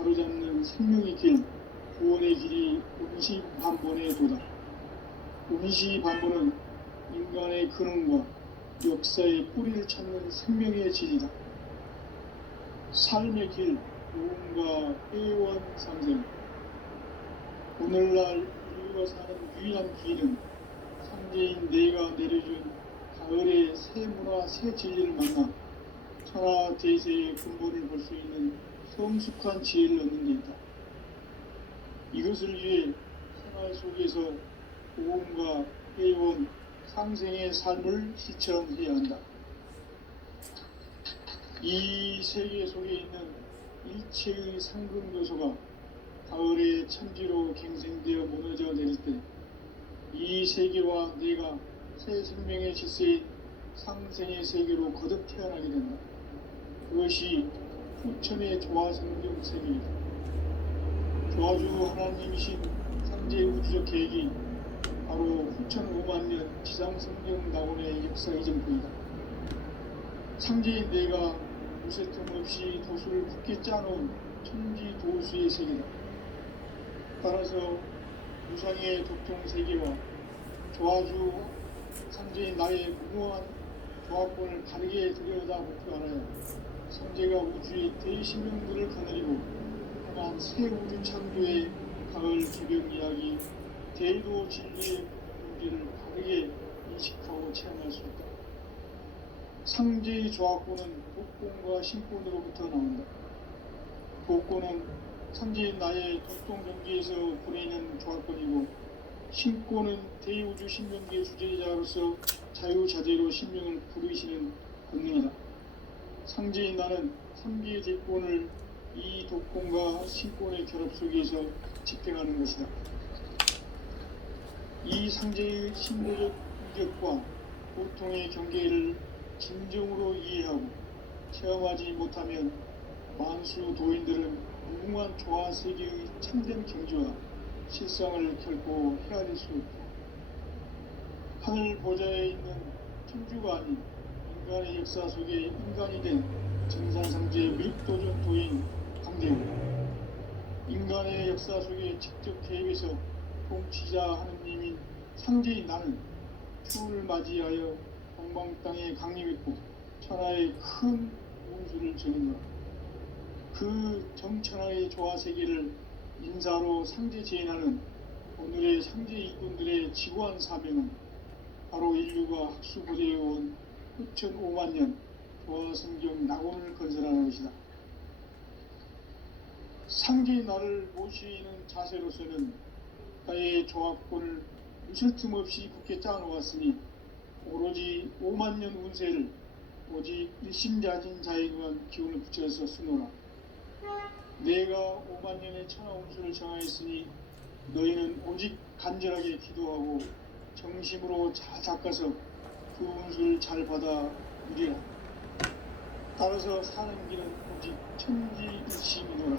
바로잡는 생명의 길, 구원의 길이 운시반본에 도다. 운시반본은 인간의 근원과 역사의 뿌리를 찾는 생명의 질이다. 삶의 길, 도움과 회원 상생. 오늘날 인류가 사는 유일한 길은 상제인 내가 내려준 가을의 새 문화, 새 진리를 만나 천하 대세의 근본을 볼 수 있는 성숙한 지혜를 얻는 데 있다. 이것을 위해 생활 속에서 도움과 회원, 상생의 삶을 실천해야 한다. 이 세계 속에 있는 일체의 상금 요소가 가을의 천지로 갱생되어 무너져 내릴 때 이 세계와 내가 새 생명의 질서인 상생의 세계로 거듭 태어나게 된다. 그것이 후천의 조화성경 세계이다. 조화주 하나님이신 상제의 우주적 계획이 바로 후천 5만 년 지상성경 낙원의 역사 이전부이다. 상제인 내가 무쇠틈 없이 도수를 굳게 짜놓은 천지 도수의 세계다. 따라서 무상의 독종 세계와 조화주 상제인 나의 무모한 조합권을 바르게 들여다보고 알아야 상제가 우주의 대신명들을 거느리고 하나한 새 우주 창조의 가을 기병 이야기, 대도 진리의 문제를 바르게 인식하고 체험할 수 있다. 상제의 조합권은 복권과 신권으로부터 나온다. 복권은 상제인 나의 독동 경계에서 보내는 조합권이고, 신권은 대우주 신명계 주제자로서 자유자재로 신명을 부르시는 권능이다. 상제인 나는 3개의 대권을 이 독권과 신권의 결합 속에서 집행하는 것이다. 이 상제의 신보적 위력과 고통의 경계를 진정으로 이해하고 체험하지 못하면 만수 도인들은 무궁한 조화 세계의 참된 경지와 실상을 결코 헤아릴 수 없다. 하늘 보좌에 있는 천주가 아닌 인간의 역사 속에 인간이 된 정상상제 밀도전 도인 강대우, 인간의 역사 속에 직접 개입해서 통치자 하느님인 상제인 나는 추운을 맞이하여 동방 땅에 강림했고 천하의 큰 운수를 적은 거라. 그 정천하의 조화 세계를 인사로 상제 제인하는 오늘의 상제 일꾼들의 지구한 사명은 바로 인류가 학수고대해온 후천 5만 년 조화 성경 낙원을 건설하는 것이다. 상제의 나를 모시는 자세로서는 나의 조합권을 무술 틈 없이 굳게 짜놓았으니 오로지 5만 년 운세를 오직 일심자진 자에게만 기운을 붙여서 쓰노라. 내가 5만 년의 천하 운수를 정하였으니 너희는 오직 간절하게 기도하고 정심으로 잘 닦아서 그 운수를 잘 받아 누리라. 따라서 사는 길은 오직 천지일심이노라.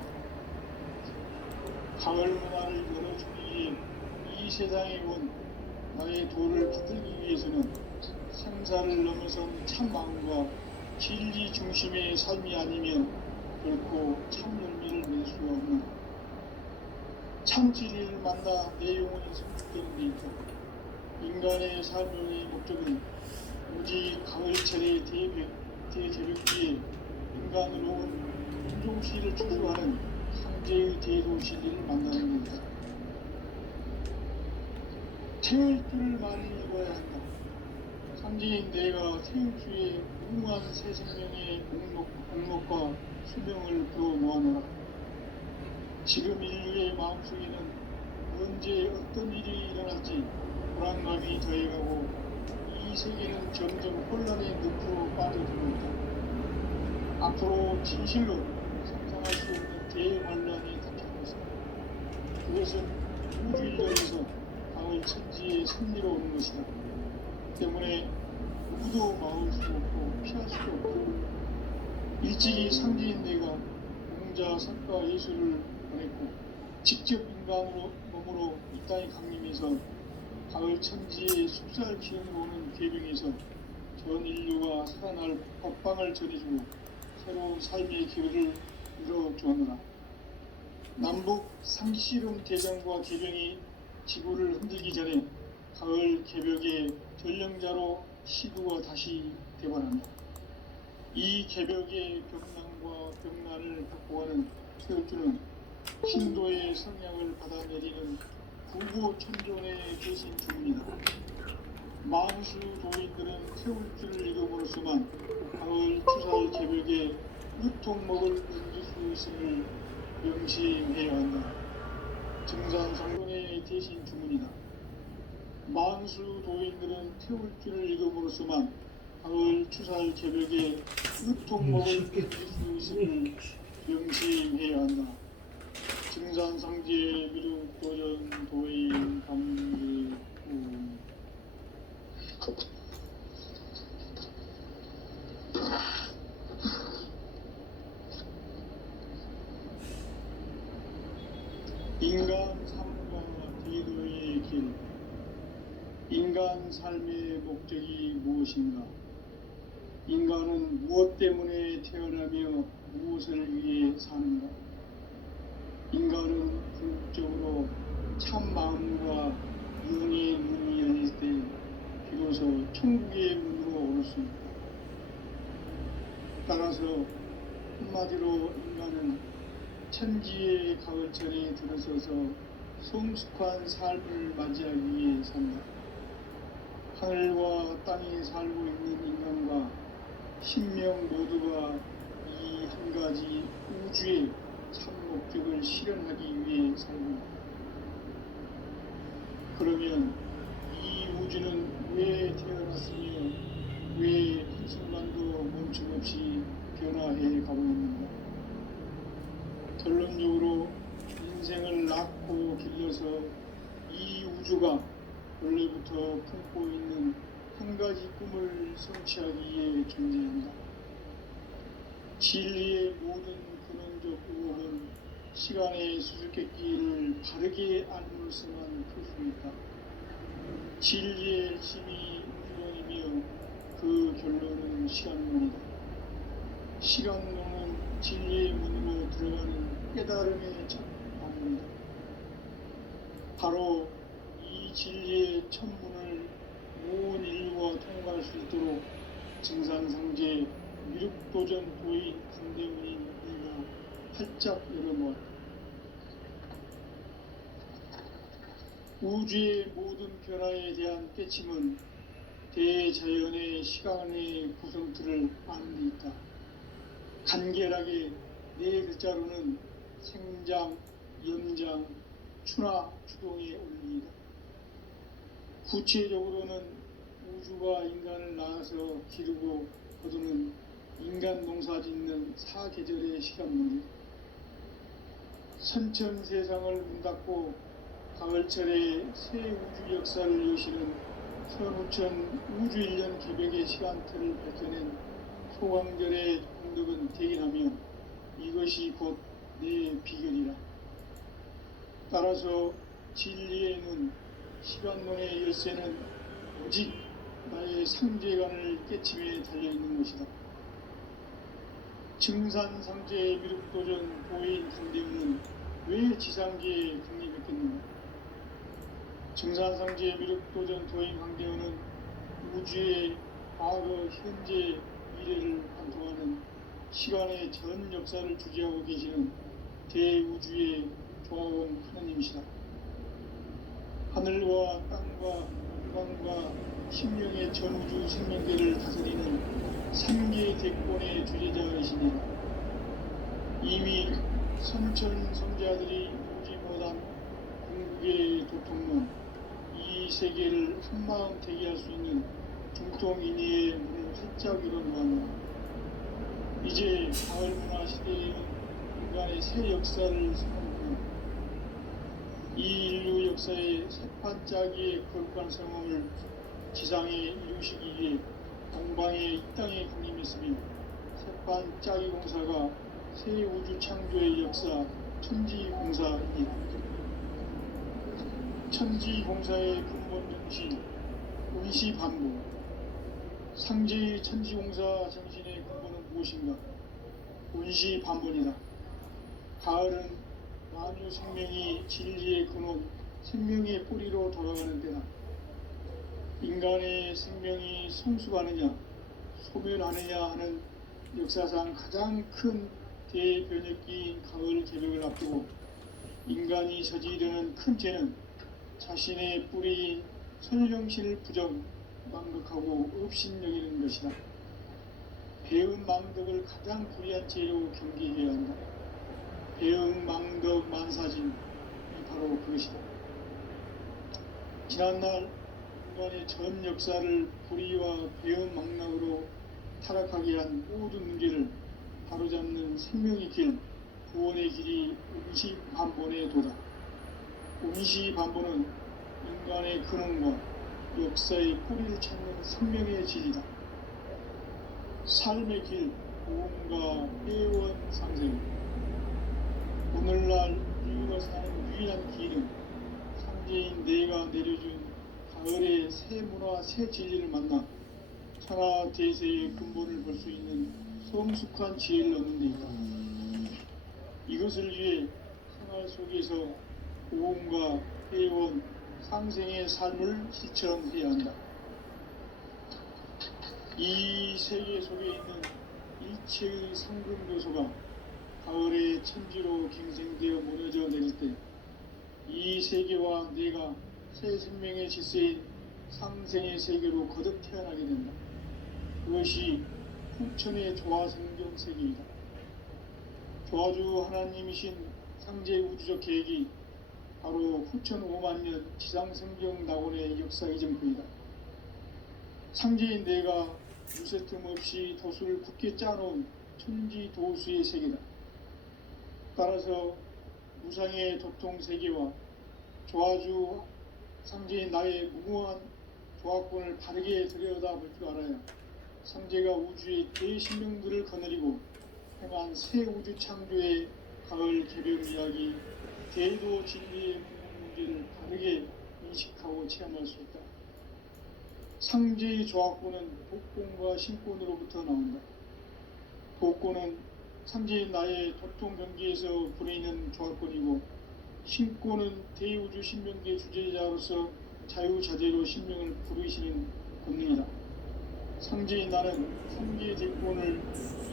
가을 문화를 열어주기 위해 이 세상에 온 나의 도를 받들기 위해서는 생사를 넘어선 참 마음과 진리 중심의 삶이 아니면 결코 참 열매를 낼 수가 없는 참 진리를 만나 내 영혼이 성숙되는 데 있다. 인간의 삶의 목적은 오직 가을철의 대제벽기에 인간으로 온 인종시를 추구하는 상제의 대도시리를 만나는 것이다. 태울 줄을 많이 읽어야 한다. 상제인 내가 태울 주의 무궁한 새 생명의 목록과 수명을 불어 모아놓아라. 지금 인류의 마음속에는 언제 어떤 일이 일어날지 불안감이 더해가고 이 세계는 점점 혼란의 늪으로 빠져들고 있다. 앞으로 진실로 상상할 수 없는 대환란이 닥쳐오고 있다. 그것은 우주인간에서 가을 천지의 섭리로 오는 것이다. 때문에 누구도 막을 수 없고 피할 수도 없고 일찍이 상제인 내가 공자 석가 예수를 보냈고 직접 인간으로 몸으로 이 땅에 강림해서 가을 천지의 숲살 기운으로 오는 계명에서 전 인류가 살아날 법방을 전해주고 새로운 삶의 기회를 이뤄주었노라. 남북 상시름 대전과 개병이 지구를 흔들기 전에 가을 개벽의 전령자로 시두가 다시 대발한다. 이 개벽의 병난과 병난을 극복하는 태울주는 신도의 성향을 받아내리는 구고천존의 대신 주문이다. 만수 도인들은 태울주를 이름으로서만 가을 추살 개벽의 유통목을 옮길 수 있음을 명심해야 한다. 증산성론의 대신 주문이다. 만수 도인들은 태울주를 이름으로서만 가을 추살 개벽의 유통목을 옮길 수 있음을 명심해야 한다. 증산상제 미륵 도전 도인 감리구 인간 삶과 대도의 길. 인간 삶의 목적이 무엇인가? 인간은 무엇 때문에 태어나며 무엇을 위해 사는가? 인간은 궁극적으로 참 마음과 영의 문이 열릴 때 비로소 천국의 문으로 오를 수 있다. 따라서 한마디로 인간은 천지의 가을철에 들어서서 성숙한 삶을 맞이하기 위해 산다. 하늘과 땅에 살고 있는 인간과 신명 모두가 이 한 가지 우주의 참 목적을 실현하기 위해 살고 있다. 그러면 이 우주는 왜 태어났으며 왜 한순간도 멈춤없이 변화해 가고 있는가? 결론적으로 인생을 낳고 길러서 이 우주가 원래부터 품고 있는 한 가지 꿈을 성취하기 위해 존재한다. 진리의 모든 근원적 의혹은 시간의 수수께끼를 바르게 알므로서만 풀 수 있다. 진리의 힘이 우주론이며 그 결론은 시간론이다. 시간론은 진리의 문으로 들어가는 깨달음의 첫 방문이다. 바로 이 진리의 천문을 온 인류가 통과할 수 있도록 증산상제 미륵도전 도인 강대문인 우리가 활짝 열어놓았다. 우주의 모든 변화에 대한 깨침은 대자연의 시간의 구성틀을 아는 데 있다. 간결하게 네 글자로는 생장, 연장, 추나 추동의 원리이다. 구체적으로는 우주가 인간을 낳아서 기르고 거두는 인간 농사 짓는 사계절의 시간문이다. 선천 세상을 문 닫고 가을철에 새 우주 역사를 여시는 선우천 우주 1년 개벽의 시간틀을 밝혀낸 소강절의 공덕은 대인하며 이것이 곧 내 비결이라. 따라서 진리의 눈, 시간론의 열쇠는 오직 나의 상제관을 깨침에 달려있는 것이다. 증산상제 미륵도전 도인 강대문은 왜 지상계에 국립했겠는가? 증산상제 미륵도전 도인 강대문은 우주의 과거, 현재, 미래를 관통하는 시간의 전 역사를 주재하고 계시는 대우주의 조화원 하나님이시다. 하늘과 땅과 인간과 신명의 전우주 생명계를 다스리는 삼계 대권의 주제자이시니 이미 선천 성자들이 오지 못한 궁극의 도통문 이 세계를 한마음 대기할 수 있는 중통인의의 문을 활짝 열어놓았노라. 이제 가을 문화 시대에는 인간의 새 역사를 선언하는 이 인류 역사의 새반짝이의 거룩한 성험을 지상에 이루시기 위해 동방의 이 땅에 군림했으며 새반짝이 공사가 새 우주 창조의 역사 천지공사입니다. 천지공사의 근본 정신 운시반복. 상제의 천지공사 정신의 근본은 무엇인가? 운시반본이다. 가을은 만유 생명이 진리의 근원, 생명의 뿌리로 돌아가는 때나 인간의 생명이 성숙하느냐 소멸하느냐 하는 역사상 가장 큰 대변혁기인 가을 개벽을 앞두고 인간이 저지르는 큰 죄는 자신의 뿌리인 선령신을 부정, 망극하고 업신여기는 것이다. 배은 망덕을 가장 불의한 죄로 경계해야 한다. 배은 망덕 만사진이 바로 그것이다. 지난날 인간의 전 역사를 불의와 배은 망락으로 타락하게 한 모든 문제를 바로잡는 생명의 길, 구원의 길이 음시반본에 도다. 음시반본은 인간의 근원과 역사의 뿌리를 찾는 생명의 길이다. 삶의 길, 구원과 회원 상생. 오늘날 인류가 사는 유일한 길은 상제인 내가 내려준 가을의 새 문화, 새 진리를 만나 천하 대세의 근본을 볼 수 있는 성숙한 지혜를 얻는 데 있다. 이것을 위해 생활 속에서 고음과 회원, 상생의 삶을 실천해야 한다. 이 세계 속에 있는 일체의 상금 요소가 가을의 천지로 갱생되어 무너져 내릴 때 이 세계와 내가 새 생명의 질서인 상생의 세계로 거듭 태어나게 된다. 그것이 후천의 조화성경 세계이다. 조화주 하나님이신 상제 우주적 계획이 바로 후천 5만년 지상성경 낙원의 역사 이전부이다. 상제인 내가 무쇠틈 없이 도수를 굳게 짜놓은 천지 도수의 세계다. 따라서 무상의 도통 세계와 조화주 상제인 나의 무궁한 조화권을 바르게 들여다볼 줄 알아야 상제가 우주의 대신명들을 거느리고 행한 새 우주 창조의 가을 개벽 이야기, 대도 진리의 문제를 바르게 인식하고 체험할 수 있다. 상제의 조화권은 복권과 신권으로부터 나온다. 복권은 상제인 나의 도통 경계에서 부르는 조화권이고, 신권은 대우주 신명계 주제자로서 자유자재로 신명을 부르시는 권능이다. 상제인 나는 상제의 대권을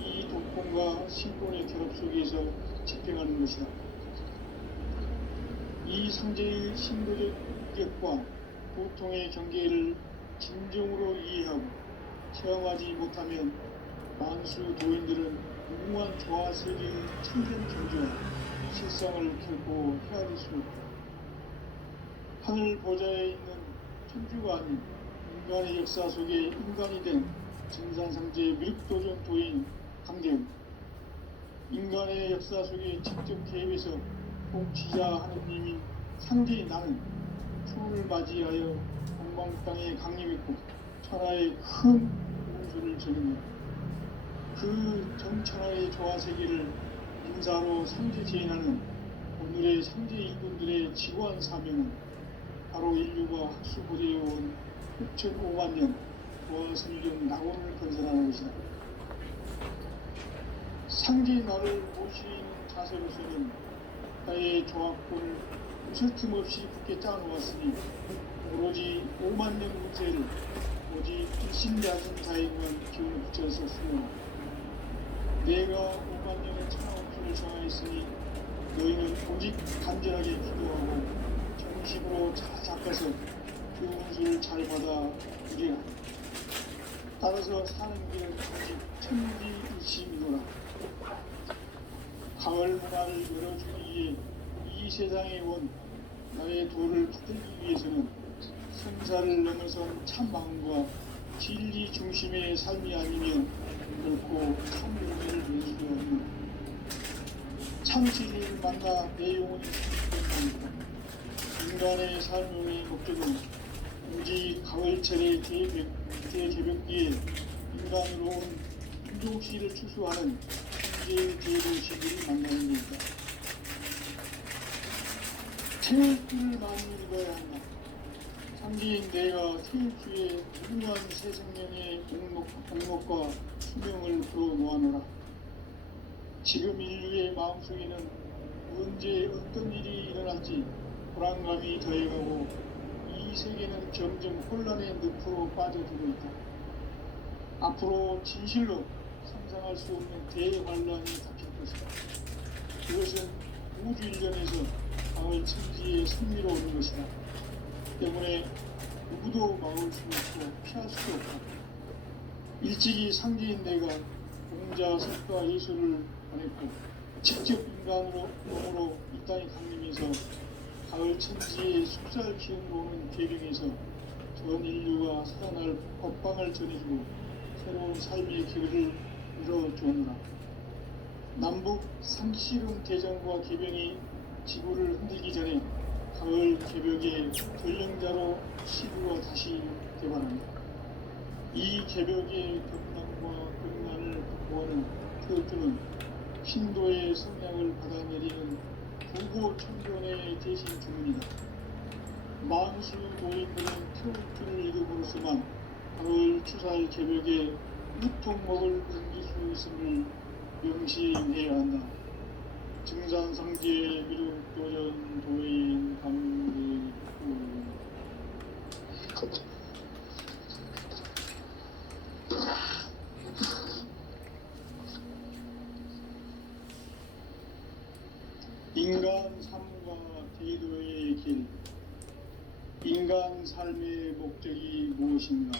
이 도권과 신권의 결합 속에서 집행하는 것이다. 이 상제의 신도적 격과 보통의 경계를 진정으로 이해하고 체험하지 못하면 만수 도인들은 무궁한 조화 세계의 참된 경지와 실상을 결코 헤아릴 수 없다. 하늘 보좌에 있는 천주가 아닌 인간의 역사 속에 인간이 된 진산상제의 밀도전 도인 강대훈, 인간의 역사 속에 직접 개입해서 공치자 하느님인 상제인 나는 추운을 맞이하여 동방 땅에 강림했고 천하의 큰 운수를 저린다. 그 정천하의 조화세계를 인사로 상제 제인하는 오늘의 상제 일꾼들의 지구한 사명은 바로 인류가 학수부대해온 6,500년 조화성경 낙원을 건설하는 것이다. 상제의 나를 모시는 자세로서는 나의 조화권을 무쇠틈 없이 굳게 짜놓았으니 오로지 5만 년 운세를 오직 일심자진 자에게만 기운을 붙여서 쓰노라. 내가 5만 년의 천하운수를 정하였으니 너희는 오직 간절하게 기도하고 정식으로 잘 잡아서 그 운수를 잘 받아 누리라. 따라서 사는 길은 오직 천지일심이노라. 가을 문화를 열어주기 위해 이 세상에 온 나의 도를 붙들기 위해서는 성사를 넘어선 참 마음과 진리 중심의 삶이 아니면 결코 참 용기를 낼 수가 없는 참 진리를 만나 내 영혼이 성숙된다니까. 인간의 삶의 목적은 오직 가을철의 대개벽기에 인간으로 온 민족시를 추수하는 천재의 제도시들을 만나는 것이다. 태일주를 많이 읽어야 한다. 상제인 내가 태일주의 무궁한 새 생명의 공목과 수명을 불어 모아노라. 지금 인류의 마음속에는 언제 어떤 일이 일어날지 불안감이 더해가고 이 세계는 점점 혼란의 늪으로 빠져들고 있다. 앞으로 진실로 상상할 수 없는 대환란이 닥칠 것이다. 그것은 우주 일련에서 가을 천지의 승리로 오는 것이다. 때문에 누구도 막을 수 없고 피할 수 없다. 일찍이 상제인 내가 공자, 석가, 예수를 보냈고 직접 인간으로 몸으로 이 땅에 강림해서 가을 천지의 숫살 기운으로 오는 계명에서 전 인류가 살아날 법방을 전해주고 새로운 삶의 길을 열어주느라. 남북 삼씨름 대전과 개병이 지구를 흔들기 전에 가을 개벽의 전령자로 시구가 다시 개발한다. 이 개벽의 극락과 극난을 극복하는 태극주는 신도의 성량을 받아내리는 부고 청년의 대신 주문이다. 만수 노인들은 태극주를 이름으로서만 가을 추살 개벽에 우통목을 옮길 수 있음을 명심해야 한다. 증산상제 미륵도전 도인 감리구. 인간 삶과 대도의 길. 인간 삶의 목적이 무엇인가?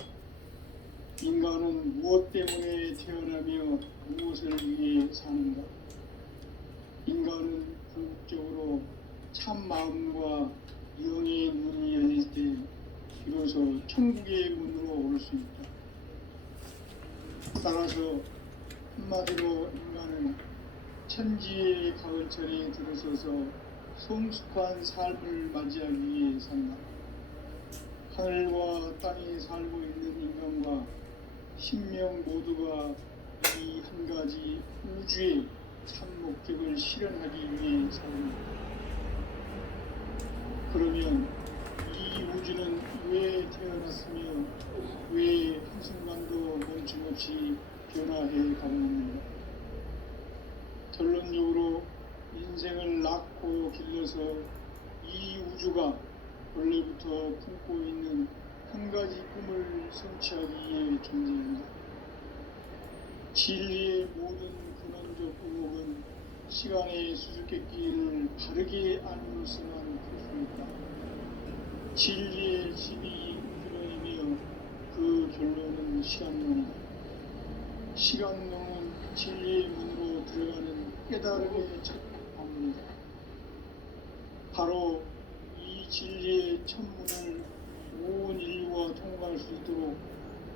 인간은 무엇 때문에 태어나며 무엇을 위해 사는가? 인간은 궁극적으로 참 마음과 영의 문이 열릴 때 비로소 천국의 문으로 올 수 있다. 따라서 한마디로 인간은 천지의 가을철에 들어서서 성숙한 삶을 맞이하기 위해 산다. 하늘과 땅에 살고 있는 인간과 신명 모두가 이 한 가지 우주의 참 목적을 실현하기 위해 산다. 그러면 이 우주는 왜 태어났으며 왜 한순간도 멈춤없이 변화해 가는가? 결론적으로 인생을 낳고 길러서 이 우주가 원래부터 품고 있는 한 가지 꿈을 성취하기 위해 존재한다. 진리의 모든 근원적 의목은 시간의 수수께끼를 바르게 안으로서만 풀 수 있다. 진리의 집이 우주론이며 그 결론은 시간론이다. 시간론은 진리의 문으로 들어가는 깨달음의 첫 방문이다. 바로 이 진리의 천문을 온 인류가 통과할 수 있도록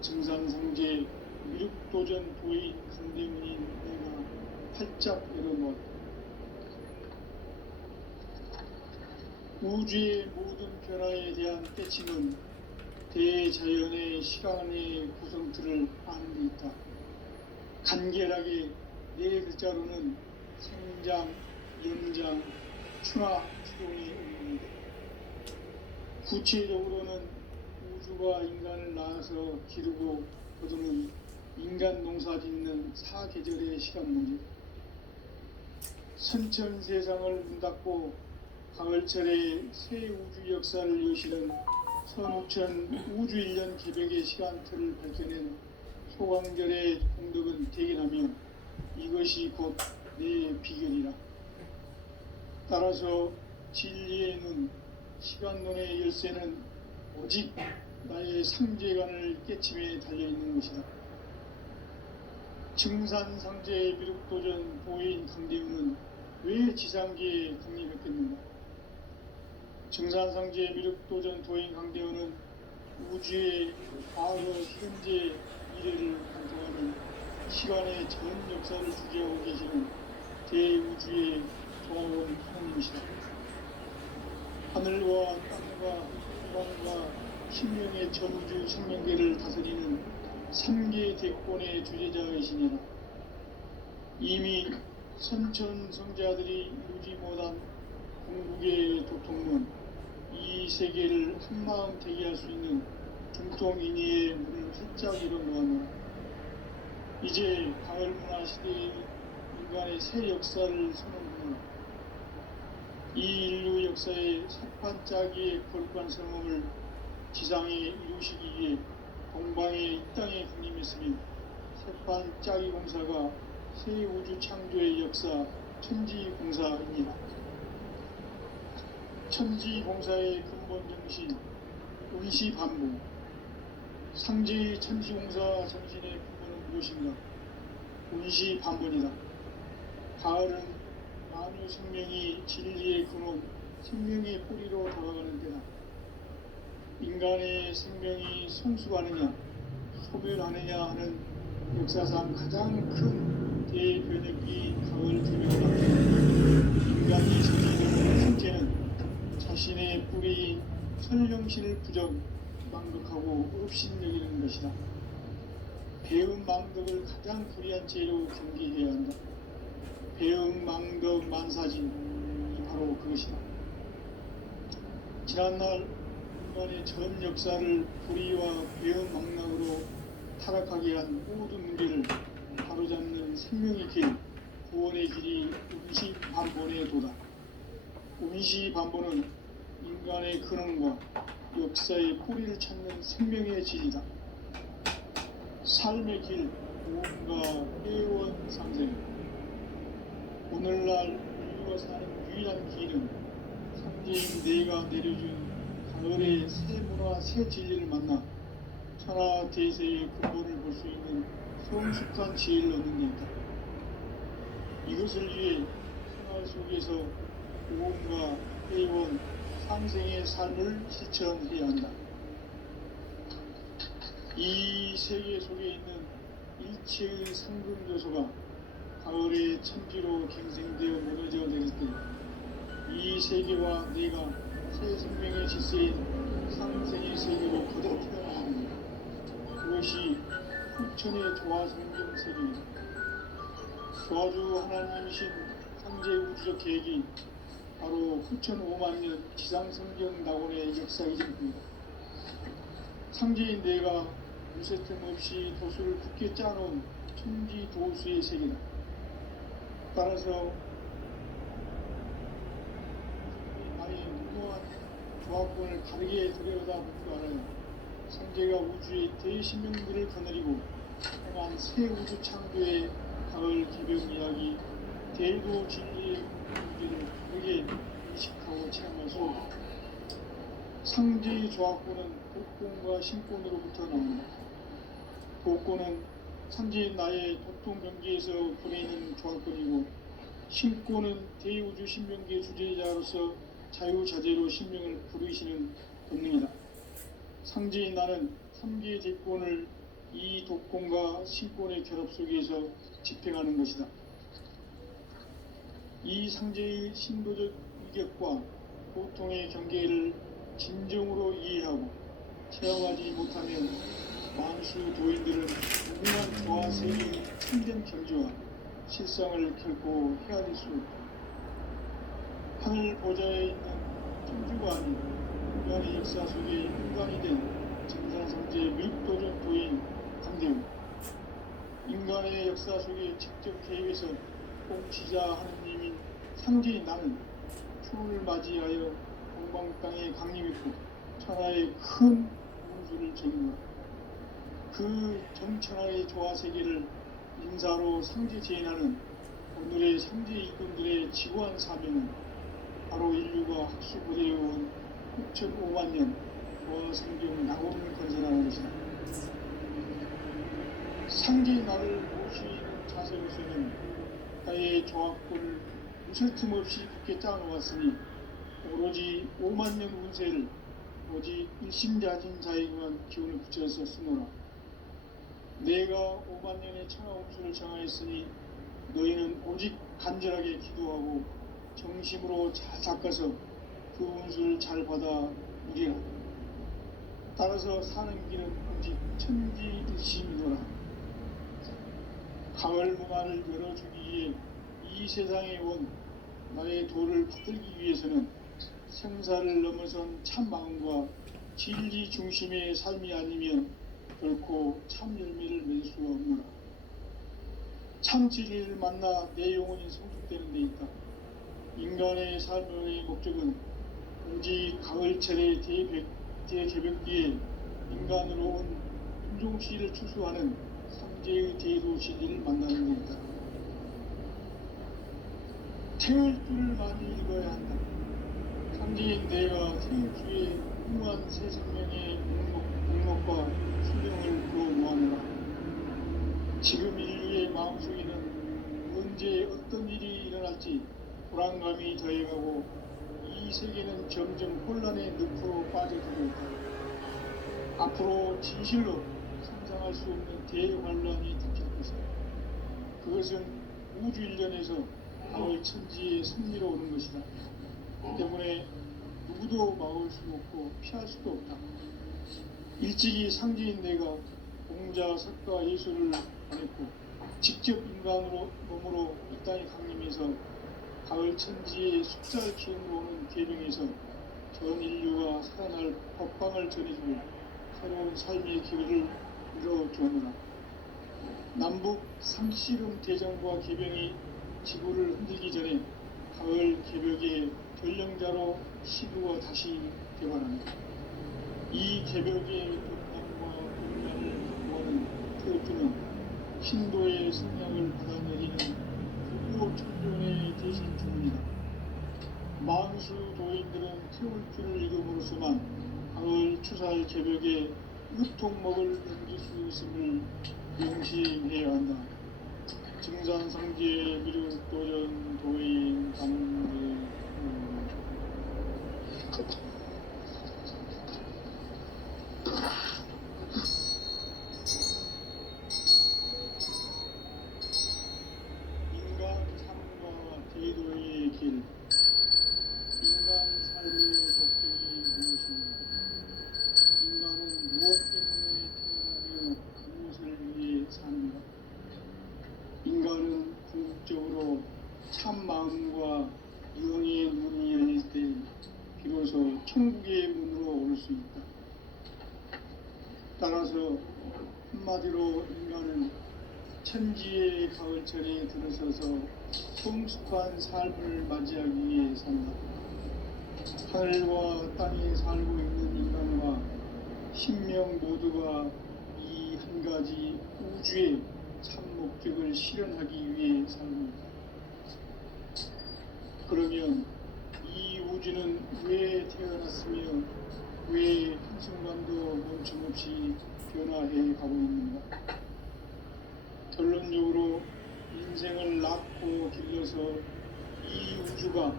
증산상제 미륵도전 도인 강대문인 내가 활짝 열어놓았다. 우주의 모든 변화에 대한 때침은 대자연의 시간의 구성틀을 아는 데 있다. 간결하게 네 글자로는 생장, 연장, 추나 추동의 의미입니다. 구체적으로는 우주가 인간을 낳아서 기르고 거두는 인간 농사 짓는 사계절의 시간문제. 선천 세상을 문 닫고 가을철에 새 우주 역사를 여시는 선우천 우주일년 개벽의 시간틀을 밝혀낸 소광절의 공덕은 대견하며 이것이 곧 내 비결이라. 따라서 진리의 눈, 시간론의 열쇠는 오직 나의 상제관을 깨침에 달려있는 것이다. 증산상제 미륵도전 도인 강대문은 왜 지상계에 강림했겠는가? 증산상제 미륵도전 도인 강대문은 우주의 과거, 현재, 미래를 관통하는 시간의 전 역사를 주재하고 계시는 대우주의 종원 하나님이시다. 하늘과 땅과 공간과 신명의 전우주 생명계를 다스리는 3개 대권의 주제자이시니라. 이미 선천 성자들이 이루지 못한 궁극의 도통론, 이 세계를 한마음 되게 할 수 있는 중통인의의 문을 활짝 열어놓았노라. 이제 가을 문화 시대의 인간의 새 역사를 선언하노라. 이 인류 역사의 첫반짜기의 거룩한 성공을 지상에 이루시기 위해 동방에 이 땅에 군림했으며 새반짜기 공사가 새 우주 창조의 역사 천지공사입니다. 천지공사의 근본 정신 의시반복. 상제의 천지공사 정신의 근본은 무엇인가? 의시반복이다. 가을은 만유 생명이 진리의 근원, 생명의 뿌리로 다가가는 때다. 인간의 생명이 성숙하느냐, 소멸하느냐 하는 역사상 가장 큰 대변혁이 가을 개명이다. 인간이 생기는 형체는 자신의 뿌리인 천령신을 부정, 망덕하고 업신여기는 것이다. 배음 망덕을 가장 불의한 죄로 경계해야 한다. 배음 망덕 만사진이 바로 그것이다. 지난날 인간의 전 역사를 불의와 배음 망락으로 타락하게 한 모든 문제를 바로잡는 생명의 길, 구원의 길이 운시반본의 도다. 운시반본은 인간의 근원과 역사의 뿌리를 찾는 생명의 질이다. 삶의 길, 무언가 회원 상생. 오늘날 인류가 사는 유일한 길은 상제인 내가 내려준 가을의 새 문화, 새 진리를 만나 천하 대세의 근본을 볼 수 있는 성숙한 지혜를 얻는 데 있다. 이것을 위해 생활 속에서 무언가 회원 상생의 삶을 실천해야 한다. 이 세계 속에 있는 일체의 상금 요소가 가을의 천지로 갱생되어 무너져 내릴 때 이 세계와 내가 새 생명의 질서인 상생의 세계로 거듭 태어나는 것. 그것이 후천의 조화성경 세계이다. 조화주 하나님이신 상제 우주적 계획이 바로 후천 5만년 지상성경 낙원의 역사 이전입니다. 상제인 내가 무쇠틈 없이 도수를 굳게 짜놓은 천지 도수의 세계다. 따라서 나의 무모한 조합권을 다르게 들여다볼 줄 알아요. 상제가 우주의 대신명들을 거느리고 행한 새 우주 창조의 가을 개벽 이야기, 대도 진리의 문제를 다르게 인식하고 체험할 수 없다. 상제의 조합권은 복권과 신권으로부터 나옵니다. 복권은 상제인 나의 도통 경계에서 보내는 조합권이고, 신권은 대우주 신명계 주제자로서 자유자재로 신명을 부르시는 본능이다. 상제인 나는 3개의 제권을 이 독권과 신권의 결합 속에서 집행하는 것이다. 이 상제의 신도적 위격과 고통의 경계를 진정으로 이해하고 체험하지 못하면 만수 도인들은 무궁한 조화 세계의 참된 경지와 실상을 결코 헤아릴 수 없다. 하늘 보좌에 있는 천주가 아닌 인간의 역사 속에 인간이 된 정산상제 밀도적 도인 강대우. 인간의 역사 속에 직접 개입해서 공치자 하느님인 상제인 나는 추운을 맞이하여 동방 땅에 강림했고 천하의 큰 운수를 제공하라. 그 정천하의 조화 세계를 인사로 상제 제인하는 오늘의 상제 일꾼들의 지구한 사명은 바로 인류가 학수고대해온 6,500만 년 성경 낙원을 건설하는 것이다. 상제 나를 모시는 자세로서는 나의 조합권을 무술 틈 없이 굳게 짜놓았으니 오로지 5만 년 운세를 오직 일심자진 자에게만 기운을 붙여서 쓰노라. 내가 5만 년의 천하 운수를 정하였으니 너희는 오직 간절하게 기도하고 정심으로 잘 닦아서 그 운수를 잘 받아 누리라. 따라서 사는 길은 오직 천지일심이노라. 가을 문화를 열어주기 위해 이 세상에 온 나의 도를 붙들기 위해서는 생사를 넘어선 참 마음과 진리 중심의 삶이 아니면 결코 참 열매를 맺을 수 없노라. 참 진리를 만나 내 영혼이 성숙되는 데 있다. 인간의 삶의 목적은 오직 가을철의 대개벽기에 인간으로 온 윤종씨를 추수하는 삼재의 대도시를 만나는 겁니다. 태울줄을 많이 읽어야 한다. 삼재인 내가 태울주의 무한 새 생명의 목록과 수명을 부어 모아내라. 지금 인류의 마음속에는 언제 어떤 일이 일어날지 불안감이 더해가고 이 세계는 점점 혼란의 늪으로 빠져들고 있다. 앞으로 진실로 상상할 수 없는 대환란이 닥칠 것이다. 그것은 우주 일련에서 가을 천지의 승리로 오는 것이다. 때문에 누구도 막을 수 없고 피할 수도 없다. 일찍이 상제인 내가 공자, 석가, 예수를 보냈고 직접 인간으로 몸으로 이 땅에 강림해서 가을 천지의 숫자를 기운으로 오는 계명에서 전 인류가 살아날 법방을 전해주고 새로운 삶의 기회를 이뤄주느라. 남북 상씨름 대전과 개병이 지구를 흔들기 전에 가을 개벽의 전령자로 시구가 다시 개발합니다. 이 개벽의 덕담과 공간을 확보하는 태엽주는 신도의 성량을 받아내리는 부부 천존의 대신 주문이다. 만수 도인들은 태울주를 읽음으로써만 가을 추살 개벽에 흡통목을 넘길 수 있음을 명심해야 한다. 증산상제 미륵도전 도인 강대 인간 삶과 제도의 길. 인간 삶의 목적이 무엇인가? 인간은 무엇 때문에 태어나며 무엇을 위해 사는가? 인간은 궁극적으로 참 마음과 영의 문이 열릴 때 비로소 천국의 문으로 올 수 있다. 따라서 한마디로 인간은 천지의 가을철에 들어서서 성숙한 삶을 맞이하기 위해 산다. 하늘과 땅에 살고 있는 인간과 신명 모두가 이 한 가지 우주의 참 목적을 실현하기 위해 살고 있다. 그러면 이 우주는 왜 태어났으며 왜 한순간도 멈춤없이 변화해 가고 있는가? 결론적으로 인생을 낳고 길러서 이 우주가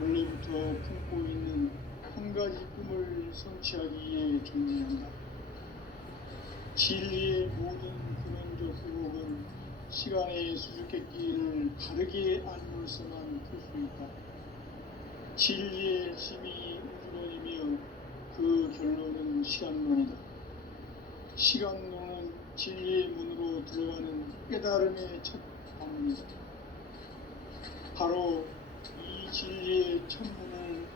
원래부터 품고 있는 한 가지 꿈을 성취하기 위해 존재한다. 진리의 모든 근원적 의혹은 시간의 수수께끼를 바르게 알므로서만 풀 수 있다. 진리의 힘이 우주론이며 그 결론은 시간론이다. 시간론은 진리의 문으로 들어가는 깨달음의 첫 방문이다. 바로 이 진리의 천문을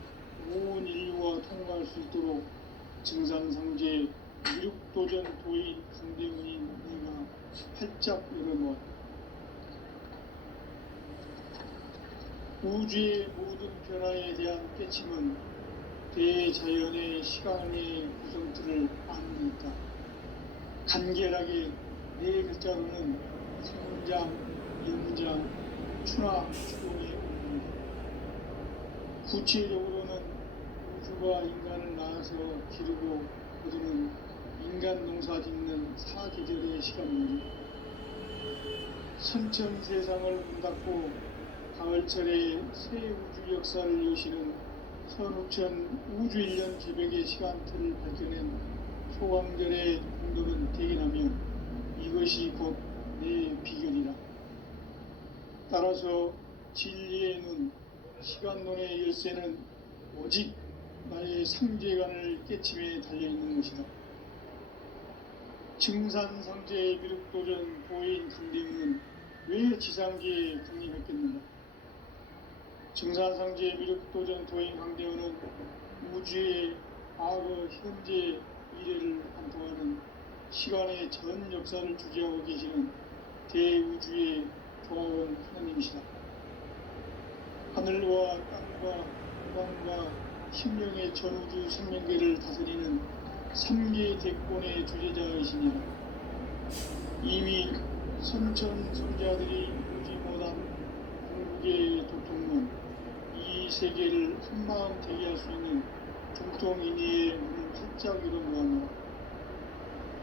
온 인류가 통과할 수 있도록 증산상제 미륵도전 도인 강대문인 내가 활짝 열어놓았다. 우주의 모든 변화에 대한 깨침은 대자연의 시간의 구성틀을 아는 있다. 간결하게 네 글자로는 성장, 영장, 추나, 추동의 의미입니다. 구체적으로는 우주가 인간을 낳아서 기르고 거두는 인간 농사 짓는 사계절의 시간입니다. 선천 세상을 문 닫고 가을철에 새 우주 역사를 여시는 선우천 우주 1년 개벽의 시간틀을 밝혀낸 소광절의 공덕은 대견하며 이것이 곧 내 비결이라. 따라서 진리의 눈, 시간론의 열쇠는 오직 나의 상제관을 깨침에 달려있는 것이다. 증산상제 미륵도전 도인 강대문은 왜 지상계에 강림했겠는가? 증산상제 미륵도전 도인 강대문은 우주의 과거, 현재, 미래를 관통하는 시간의 전 역사를 주재하고 계시는 대우주의 조화원 하나님이시다. 하늘과 땅과 무광과 심령의 전우주 생명계를 다스리는 삼계 대권의 주제자이시니라. 이미 선천성자들이 이루지 못한 궁극의 도통문, 이 세계를 한마음 되게 할 수 있는 중통인의의 문을 활짝 열어놓았노라.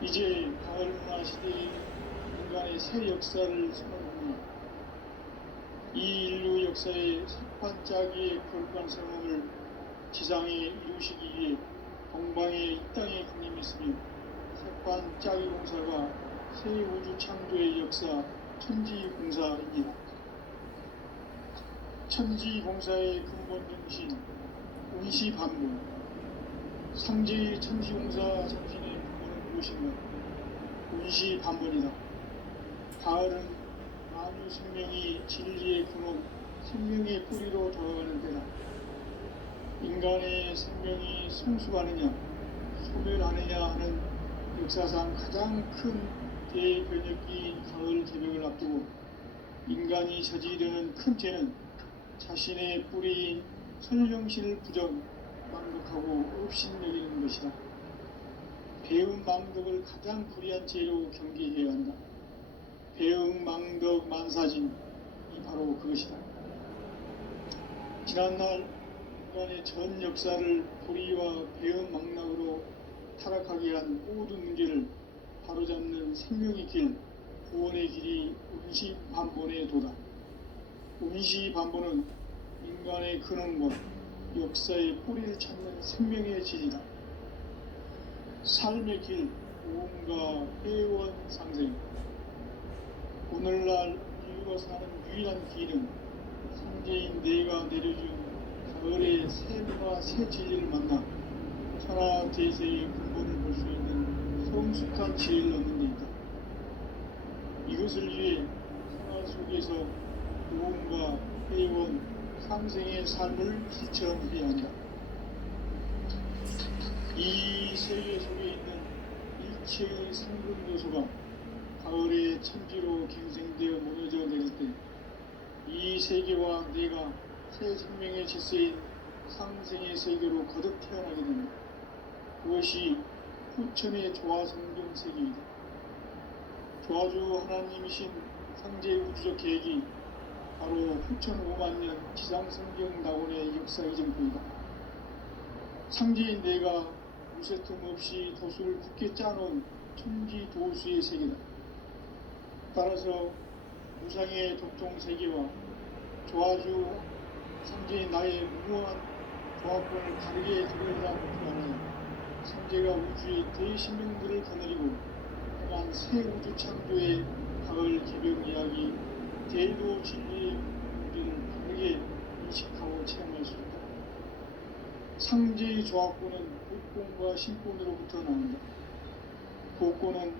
이제 가을 문화 시대의 인간의 새 역사를 선언합니다. 이 인류 역사의 색반짝이의 거룩한 성공을 지상에 이루시기 위해 동방에 이 땅에 군림했으며 색반짝이 공사가 새 우주 창조의 역사 천지공사입니다. 천지공사의 근본 정신 운시반복. 상제의 천지공사 정신의 근본은 무엇인가? 운시반복이다. 가을은 만유 생명이 진리의 근원, 생명의 뿌리로 돌아가는 때다. 인간의 생명이 성숙하느냐, 소멸하느냐 하는 역사상 가장 큰 대변혁기인 가을 개벽을 앞두고 인간이 저지르는 큰 죄는 자신의 뿌리인 설령신을 부정, 망덕하고 업신여기는 것이다. 배음 망덕을 가장 불의한 죄로 경계해야 한다. 배음 망덕 만사진이 바로 그것이다. 지난날 인간의 전 역사를 불의와 배음 망락으로 타락하게 한 모든 문제를 바로잡는 생명의 길, 구원의 길이 운시반본의 도다. 운시반본은 인간의 근원과 역사의 뿌리를 찾는 생명의 질이다. 삶의 길, 오음과 회원 상생. 오늘날 인류가 사는 유일한 길은 상제인 내가 내려준 가을의 새 문화 새 진리를 만나 천하 대세의 근본을 볼 수 있는 성숙한 지혜를 얻는 데 있다. 이것을 위해 생활 속에서 오음과 회원 상생의 삶을 실천해야 한다. 이 세계 속에 있는 일체의 상근 요소가 가을의 천지로 갱생되어 무너져 내릴 때 이 세계와 내가 새 생명의 질서인 상생의 세계로 거듭 태어나게 됩니다. 그것이 후천의 조화성경 세계이다. 조화주 하나님이신 상제 우주적 계획이 바로 후천 5만년 지상성경 낙원의 역사 이정표이다. 상제인 내가 무쇠틈 없이 도수를 굳게 짜놓은 천지 도수의 세계다. 따라서 무상의 도통 세계와 조화주 상제인 나의 무모한 조합권을 다르게 들여다보지 않아 상제가 우주의 대신명들을 거느리고 떠난 새 우주 창조의 가을 개벽 이야기 대도 진리의 우리를 다르게 인식하고 체험할 수 있다. 상제의 조합권은 복권과 신권으로부터 나온다. 복권은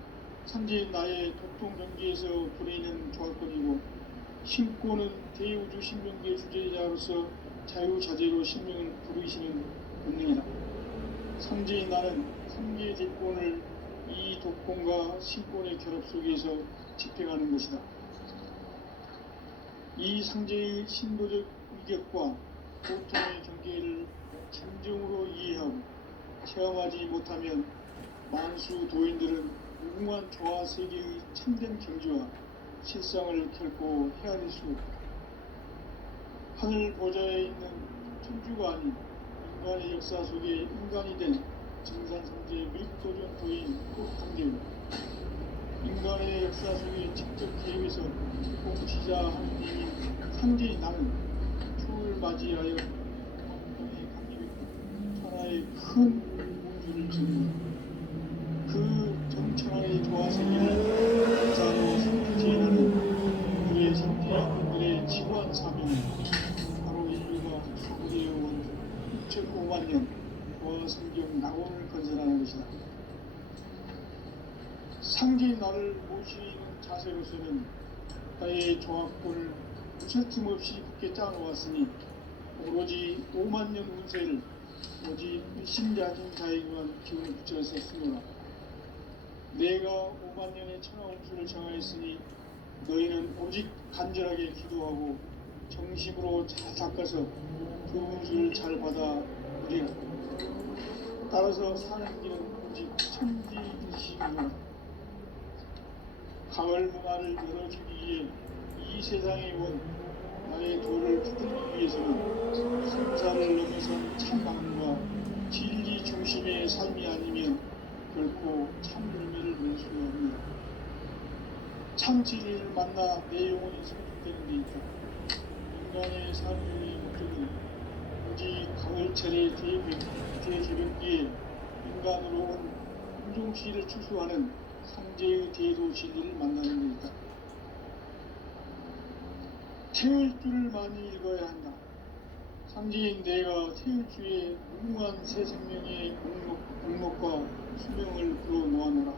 상제인 나의 도통 경계에서 부리는 조합권이고 신권은 대우주 신명계 주제자로서 자유자재로 신명을 부르시는 본능이다. 상제인 나는 상계의 대권을 이 독권과 신권의 결합 속에서 집행하는 것이다. 이 상제의 신도적 위격과 고통의 경계를 진정으로 이해하고 체험하지 못하면 만수 도인들은 무궁한 조화 세계의 참된 경지와 실상을 결코 헤아릴 수 없다. 하늘 보좌에 있는 천주가 아닌 인간의 역사 속에 인간이 된 정산성제 밀도전 도인 꼭당대우 인간의 역사 속에 직접 개입해서 공치자 하느님인 상제인 나는 추을 맞이하여 왕권에 감립했고 천하의 큰 우주를 증거한다. 그 정천하의 조화세계를 역사로 상제하는 우리의 상제인들의 지구한 사명은 바로 인류가 수고되어온 6,5만 년 조화성경 낙원을 건설하는 것이다. 상제인 나를 모시는 자세로서는 나의 조합권을 무쇠틈 없이 굳게 짜놓았으니 오로지 5만 년 운세를 오직 일심자진 자에게만 기운을 붙여서 쓰노라. 내가 5만 년의 천하 운수를 정하였으니 너희는 오직 간절하게 기도하고 정심으로 잘 닦아서 좋은 술 잘 받아 누리라. 따라서 사는 길은 오직 천지이시구나. 가을 문화를 열어주기 위해 이 세상에 온 나의 도를 붙들기 위해서는 생사를 넘어선 참마음과 진리 중심의 삶이 아니면 결코 참 열매를 낼 수가 없느라. 참 진리를 만나 내 영혼이 성숙되는 데 있다. 인간의 삶의 목적은 오직 가을철의 대개벽기에 인간으로 온 공종시를 추수하는 상제의 대도 진리를 만나는 데 있다. 태울 줄을 많이 읽어야 한다. 상제인 내가 태울주의 무궁한 새 생명의 목록과 수명을 불어모아노라.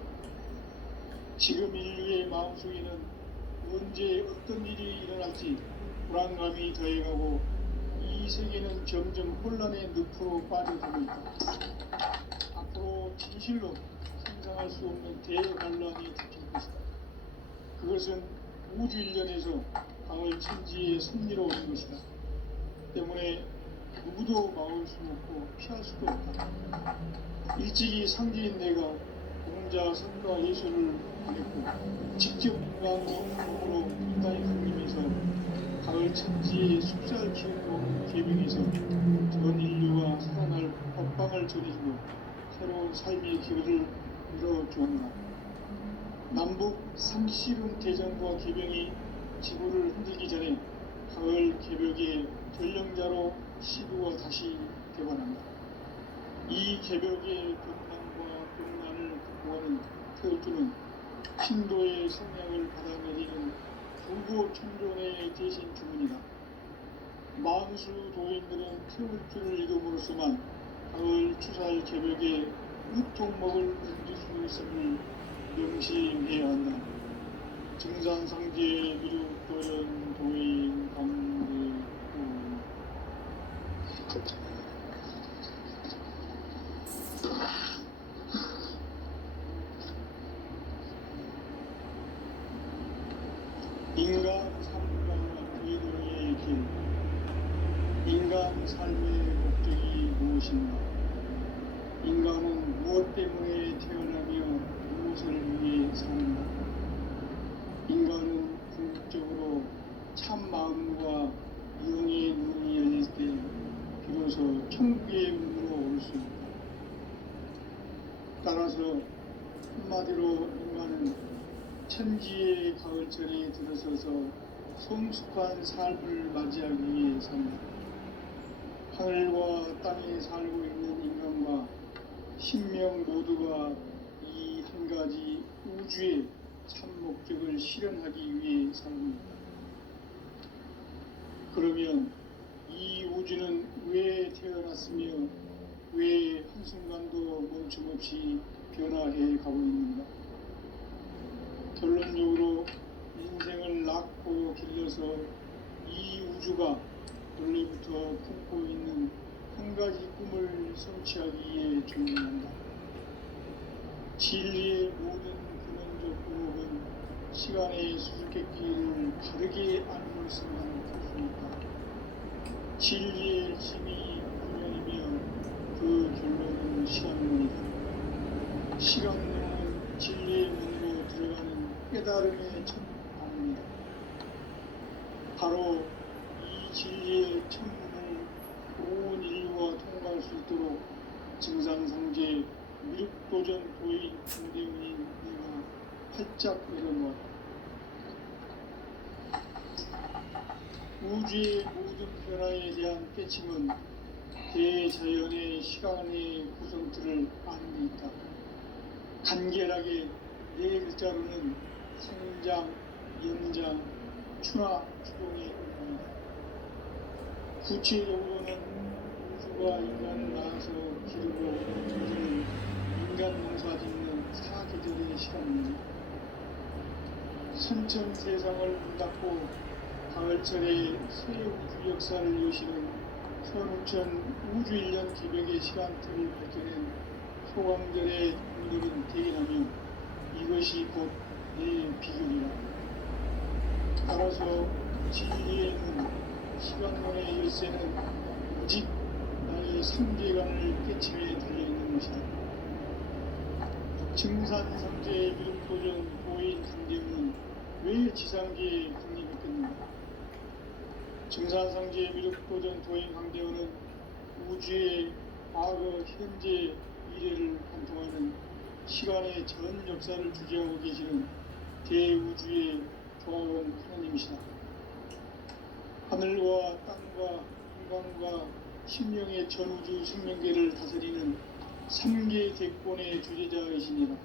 지금 인류의 마음속에는 언제 어떤 일이 일어날지 불안감이 더해가고 이 세계는 점점 혼란의 늪으로 빠져들고 있다. 앞으로 진실로 상상할 수 없는 대반란이 닥칠 것이다. 그것은 우주 일련에서 가을 천지의 섭리로 오는 것이다. 때문에 누구도 막을 수 없고 피할 수도 없다. 일찍이 상제인 내가 공자 선과 예술을 보냈고 직접 인간으로 인간이 강림해서 가을 천지의 숲살 키우고 개명해서 전 인류가 살아날 법방을 전해주고 새로운 삶의 기회를 열어주었노라. 남북 상실은 대전과 개병이 지구를 흔들기 전에 가을 개벽의 전령자로 시부가 다시 되관한다. 이 개벽의 변난과 병난을 극복하는 태울주는 신도의 성령을 받아내리는 불구 천존의 대신 주문이다. 만수 도인들은 태울주를 이름으로서만 가을 추살 개벽의 우통목을 견딜 수 있음을 명심해야 한다. 증산상제 미륵도연 도인 강대구. 인간 삶과 괴로의 길. 인간 삶의 목적이 무엇인가? 인간은 무엇 때문에 태어나며 무엇을 위해 사는가? 인간은 궁극적으로 참 마음과 영의 눈이 열릴 때 비로소 천국의 문으로 올 수 있다. 따라서 한마디로 인간은 천지의 가을철에 들어서서 성숙한 삶을 맞이하기 위해 산다. 하늘과 땅에 살고 있는 인간과 신명 모두가 이 한 가지 우주의 참 목적을 실현하기 위해 살고 있다. 그러면 이 우주는 왜 태어났으며 왜 한순간도 멈춤없이 변화해 가고 있는가? 결론적으로 인생을 낳고 길러서 이 우주가 원래부터 품고 있는 한 가지 꿈을 성취하기 위해 존재한다. 진리의 모든 근원적 공업은 시간의 수수께끼를 바르게 알고 있으면 할 수 있다. 진리의 힘이 근원이며 그 결론은 시간론이다. 시간론은 진리의 문으로 들어가는 깨달음의 첫 방문이다. 바로 이 진리의 천문을 온 인류가 통과할 수 있도록 증산상제 미륵도전 도인 김대웅이 내가 활짝 열어놓았다. 우주의 모든 변화에 대한 깨침은 대자연의 시간의 구성틀을 아는 데 있다. 간결하게 네 글자로는 생장, 연장, 추나, 추동의 의미다. 구체적으로는 우주가 인간을 낳아서 기르고 인간을 인간 농사 짓는 사계절의 시간입니다. 선천 세상을 문닫고 가을철에 새 우주 역사를 여시는 선우천 우주 1년 기백의 시간틀을 밝혀낸 소광절의 오늘은 대인하며 이것이 곧 내 비결이라. 따라서 진리의 문, 시간론의 열쇠는 오직 나의 상계관을 깨침에 달려있는 것이다. 증산상제의 미륵도전 도인 강대우는 왜 지상계에 국립했겠는가? 증산상제의 미륵도전 도인 강대우는 우주의 과거, 현재, 미래를 관통하는 시간의 전 역사를 주재하고 계시는 대우주의 조화원 하나님이시다. 하늘과 땅과 인간과 신명의 전우주 생명계를 다스리는 3계 대권의 주제자이시니라.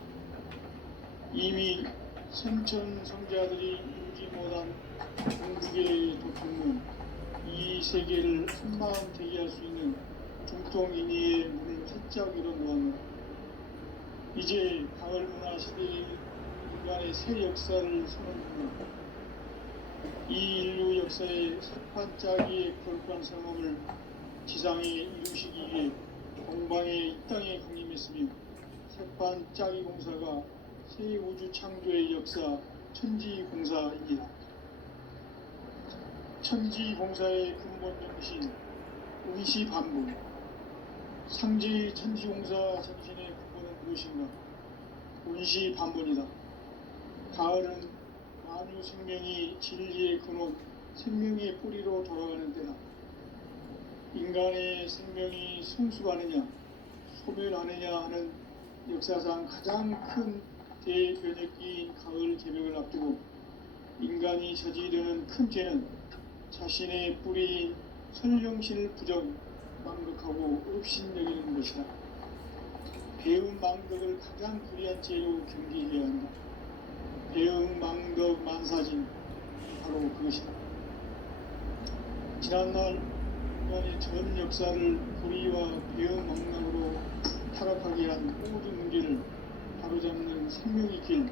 이미 선천성자들이 이루지 못한 공주계의 도통문, 이 세계를 한마음 대기할 수 있는 중통인의의 문을 활짝 열어놓았노라. 이제 가을 문화 시대의 인간의 새 역사를 선언합니다. 이 인류 역사의 석판짜기의 거룩한 성험을 지상에 이루시기 위해 동방의 이 땅에 강림했으며 석판짜기 공사가 새 우주 창조의 역사 천지공사입니다. 천지공사의 근본 정신 운시반복. 상제의 천지공사 정신의 근본은 무엇인가? 운시반복이다. 가을은 만유 생명이 진리의 근원, 생명의 뿌리로 돌아가는 때다. 인간의 생명이 성숙하느냐, 소멸하느냐 하는 역사상 가장 큰 대변혁기인 가을 개벽을 앞두고 인간이 저지르는 큰 죄는 자신의 뿌리인 선령신을 부정, 망극하고 업신여기는 것이다. 배움 망덕을 가장 불의한 죄로 경계해야 한다. 배움 망덕 만사진, 바로 그것이다. 지난날 인간의 전 역사를 불의와 배움 망락으로 타락하게 한 모든 문제를 바로잡는 생명의 길,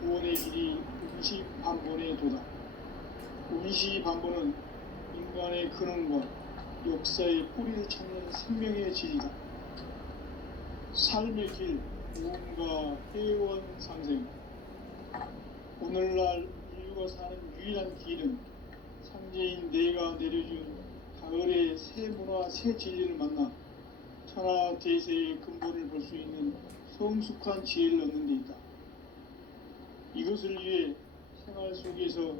구원의 길이 운시반본의 도다. 운시반본은 인간의 근원과 역사의 뿌리를 찾는 생명의 진리다. 삶의 길, 무언가 회원 상생. 오늘날 인류가 사는 유일한 길은 상제인 내가 내려준 가을의 새 문화, 새 진리를 만나 천하 대세의 근본을 볼 수 있는 성숙한 지혜를 얻는 데 있다. 이것을 위해 생활 속에서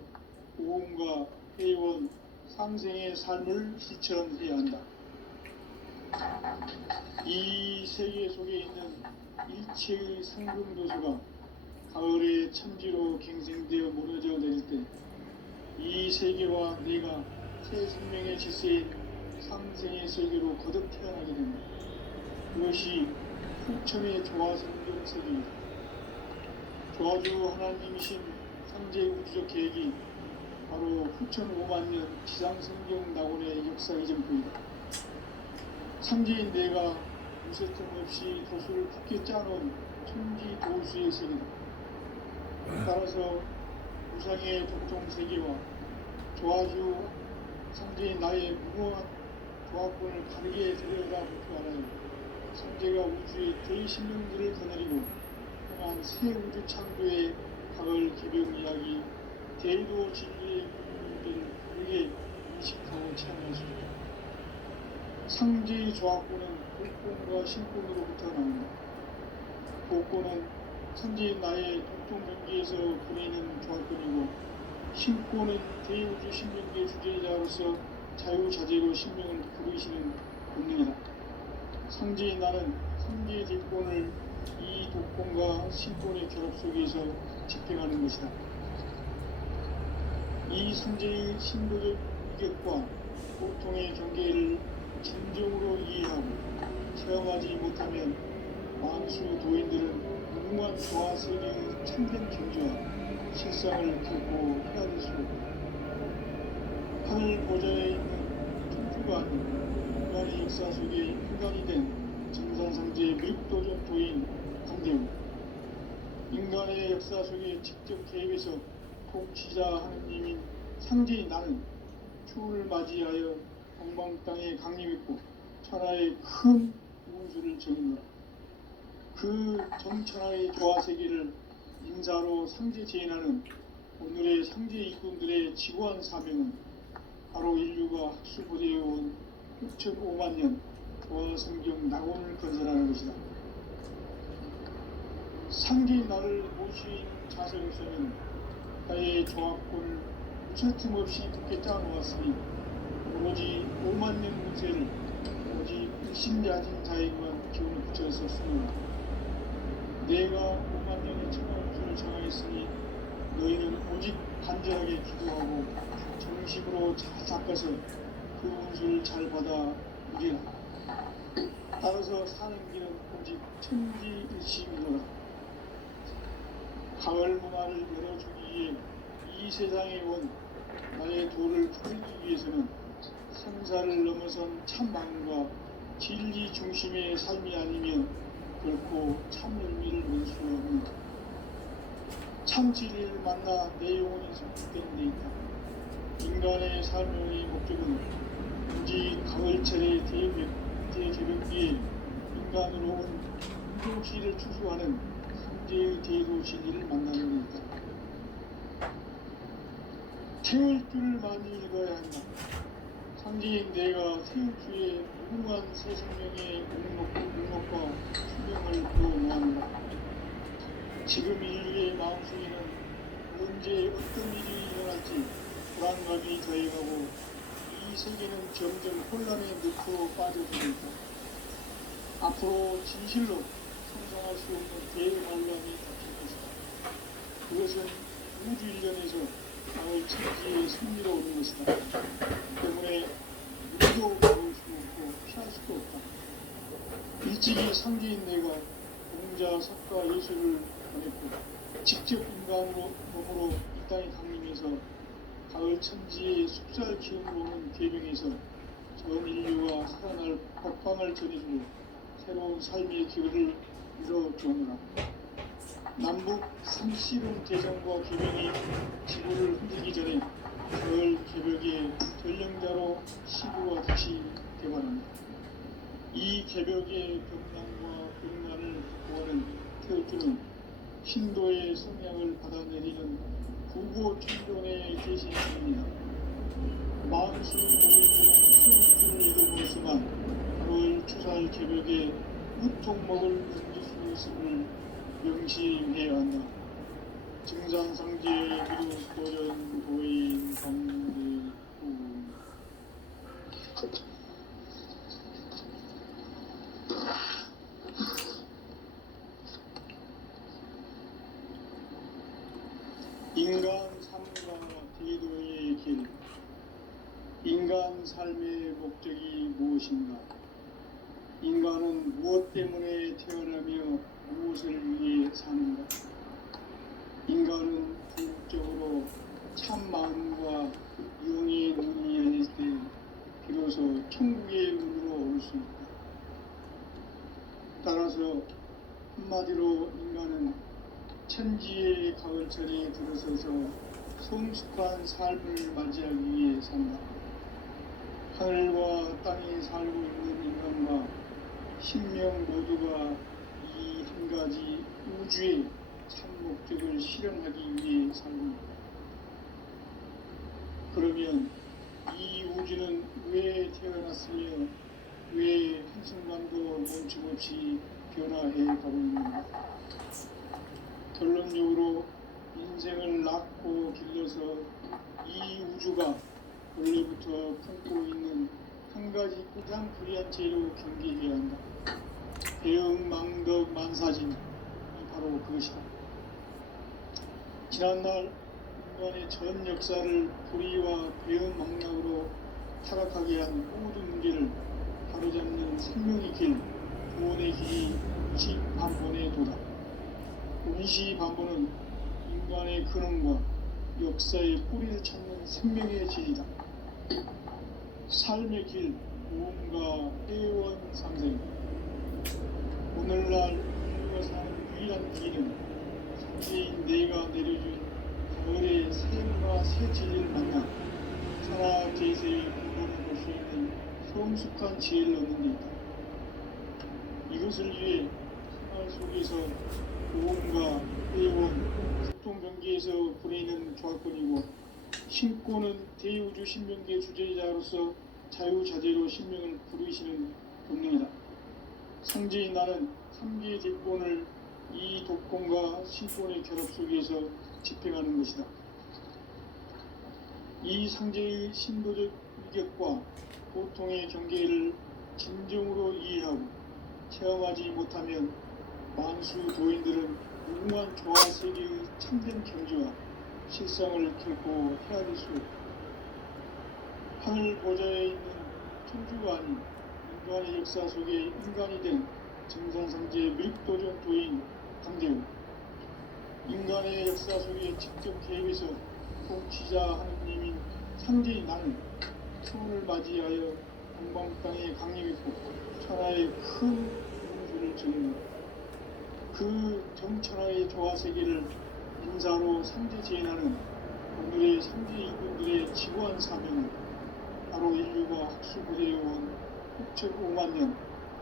보험과 회원, 상생의 삶을 실천해야 한다. 이 세계 속에 있는 일체의 상승도수가 가을의 천지로 갱생되어 무너져 내릴 때 이 세계와 내가 새 생명의 질서인 상생의 세계로 거듭 태어나게 됩니다. 그것이 후천의 조화성경 세계입니다. 조화주 하나님이신 상제 우주적 계획이 바로 후천 5만 년 지상성경 낙원의 역사 이전부이다. 상제인 내가 무쇠틈 없이 도수를 굳게 짜놓은 천지 도수의 세계다. 따라서 우상의 독종 세계와 조화주 상제인 나의 무모한 조합권을 다르게 들여다볼 줄 알아요. 상제가 우주의 대신령들을 거느리고 향한 새 우주 창조의 가을 개벽 이야기, 대도 진리의 문제를 다르게 인식하고 체험할 수 있다. 상제의 조합권은 복권과 신권으로부터 나온다. 복권은 상제인 나의 독종 경계에서 보내는 조합권이고, 신권은 대우주 신명계 주제자로서 자유자재로 신명을 부르시는 본능이다. 상제인 나는 상제의 대권을 이 독권과 신권의 결합 속에서 집행하는 것이다. 이 상제의 신도적 위격과 고통의 경계를 진정으로 이해하고 체험하지 못하면 만수 도인들은 무궁한 조화 세계의 참된 경주와 실상을 겪고 헤아릴 수 없다. 하늘 보좌에 있는 천주가 아닌 인간의 역사 속에 인간이 된 증산상제의 미륵도전 도인 강대우, 인간의 역사 속에 직접 개입해서 통치자 하느님인 상제인 나는 추운을 맞이하여 동방 땅에 강림했고 천하의 큰 운수를 정했노라. 그 정천하의 조화세계를 인사로 상제 제인하는 오늘의 상제 일꾼들의 지고한 사명은 바로 인류가 학수고대해온 6,500만 년 도화 성경 낙원을 건설하는 것이다. 상대의 나를 모신 자세로서는 나의 조합권을 무설틈 없이 굳게 짜놓았으니 오로지 5만 년 운세를 오직 일심가진 자에게만 기운을 붙였었으므로 내가 5만 년의 천하운수를 정하였으니 너희는 오직 간절하게 기도하고 정식으로 잘 닦아서 그 운수를 잘 받아 누리라. 따라서 사는 길은 오직 천지일심이로라. 가을 문화를 열어주기 위해 이 세상에 온 나의 도를 부르기 위해서는 생사를 넘어선 참 마음과 진리 중심의 삶이 아니면 결코 참 열매를 낼 수 없는 참 진리를 만나 내 영혼이 성숙된 데 있다. 인간의 삶의 목적은 오직 가을철의 대개벽기에 인간으로 온 인도시를 추수하는 상제의 대도 진리를 만나는 데 있다. 태울 줄을 많이 읽어야 한다. 상제인 내가 태울 주에 무궁한 새 생명의 목록과 수명을 부어모았노라. 지금 인류의 마음속에는 언제 어떤 일이 일어날지 불안감이 더해가고 이 세계는 점점 혼란의 늪으로 빠져들고 있다. 앞으로 진실로 상상할 수 없는 대환란이 닥칠 것이다. 그것은 우주 일련에서 나의 천지의 승리로 오는 것이다. 때문에 누구도 막을 수 없고 피할 수도 없다. 일찍이 상제인 내가 공자, 석가, 예수를 보냈고 직접 인간으로 몸으로 이 땅에 강림해서 가을 천지의 숲살 기운으로 오는 계명에서 전 인류와 살아날 법방을 전해주고 새로운 삶의 기회를 이뤄주오노라. 남북 삼시름 대전과 계명이 지구를 흔들기 전에 가을 개벽의 전령자로 시구가 다시 개발합니다. 이 개벽의 병난과 병난을 구하는 태어주는 신도의 성향을 받아내리는 구고 천존의 계신입니다. 만수 노인들은 태어주를 잃어버렸지만 가을 추살 개벽에 우통먹을 옮길 수 있음을 명심해야 한다. 증상상제의 비루 도전 도인 성대후 인간 삶과 대도의 길. 인간 삶의 목적이 무엇인가? 인간은 무엇 때문에 태어나며 무엇을 위해 사는가? 인간은 궁극적으로 참 마음과 영의 눈이 열릴 때 비로소 천국의 문으로 올 수 있다. 따라서 한마디로 인간은 천지의 가을철에 들어서서 성숙한 삶을 맞이하기 위해 산다. 하늘과 땅에 살고 있는 인간과 신명 모두가 이 한 가지 우주의 참 목적을 실현하기 위해 살고 있다. 그러면 이 우주는 왜 태어났으며 왜 한순간도 멈춤없이 변화해 가고 있는가? 결론적으로 인생을 낳고 길러서 이 우주가 원래부터 품고 있는 한 가지 가장 불리한 죄로 경계해야 한다. 대응망덕 만사진이 바로 그것이다. 지난날 인간의 전 역사를 불의와 대응망락으로 타락하게 한 모든 문제를 바로잡는 생명의 길, 구원의 길이 운시반본의 도다. 운시반본은 인간의 근원과 역사의 뿌리를 찾는 생명의 길이다. 삶의 길, 무언가 회원 상생. 오늘날 인류가 사는 유일한 길은 상제인 내가 내려준 가을의 샘과 새 진리를 만나 천하 제세의 근본을 볼 수 있는 성숙한 지혜를 얻는 데 있다. 이것을 위해 생활 속에서 보험과 회원, 교통경계에서 보내는 조합권이고 신권은 대우주 신명계 주제자로서 자유자재로 신명을 부르시는 본능이다. 상제인 나는 3개의 대권을 이 독권과 신권의 결합 속에서 집행하는 것이다. 이 상제의 신도적 위격과 고통의 경계를 진정으로 이해하고 체험하지 못하면 만수 도인들은 무궁한 조화세계의 참된 경지와 실상을 결코 헤아릴 수 없다. 하늘 보좌에 있는 천주가 아닌 인간의 역사 속에 인간이 된 증산상제의 밀도적 도인 강대우, 인간의 역사 속에 직접 개입해서 통치자 하느님인 상제인 나는 수훈을 맞이하여 동방 땅에 강림했고 천하의 큰 공주를 정립한다. 그 정천하의 조화세계를 인사로 상제제인하는 오늘의 상제 이군들의 지구한 사명은 바로 인류가 학수부대해온 6,5만 년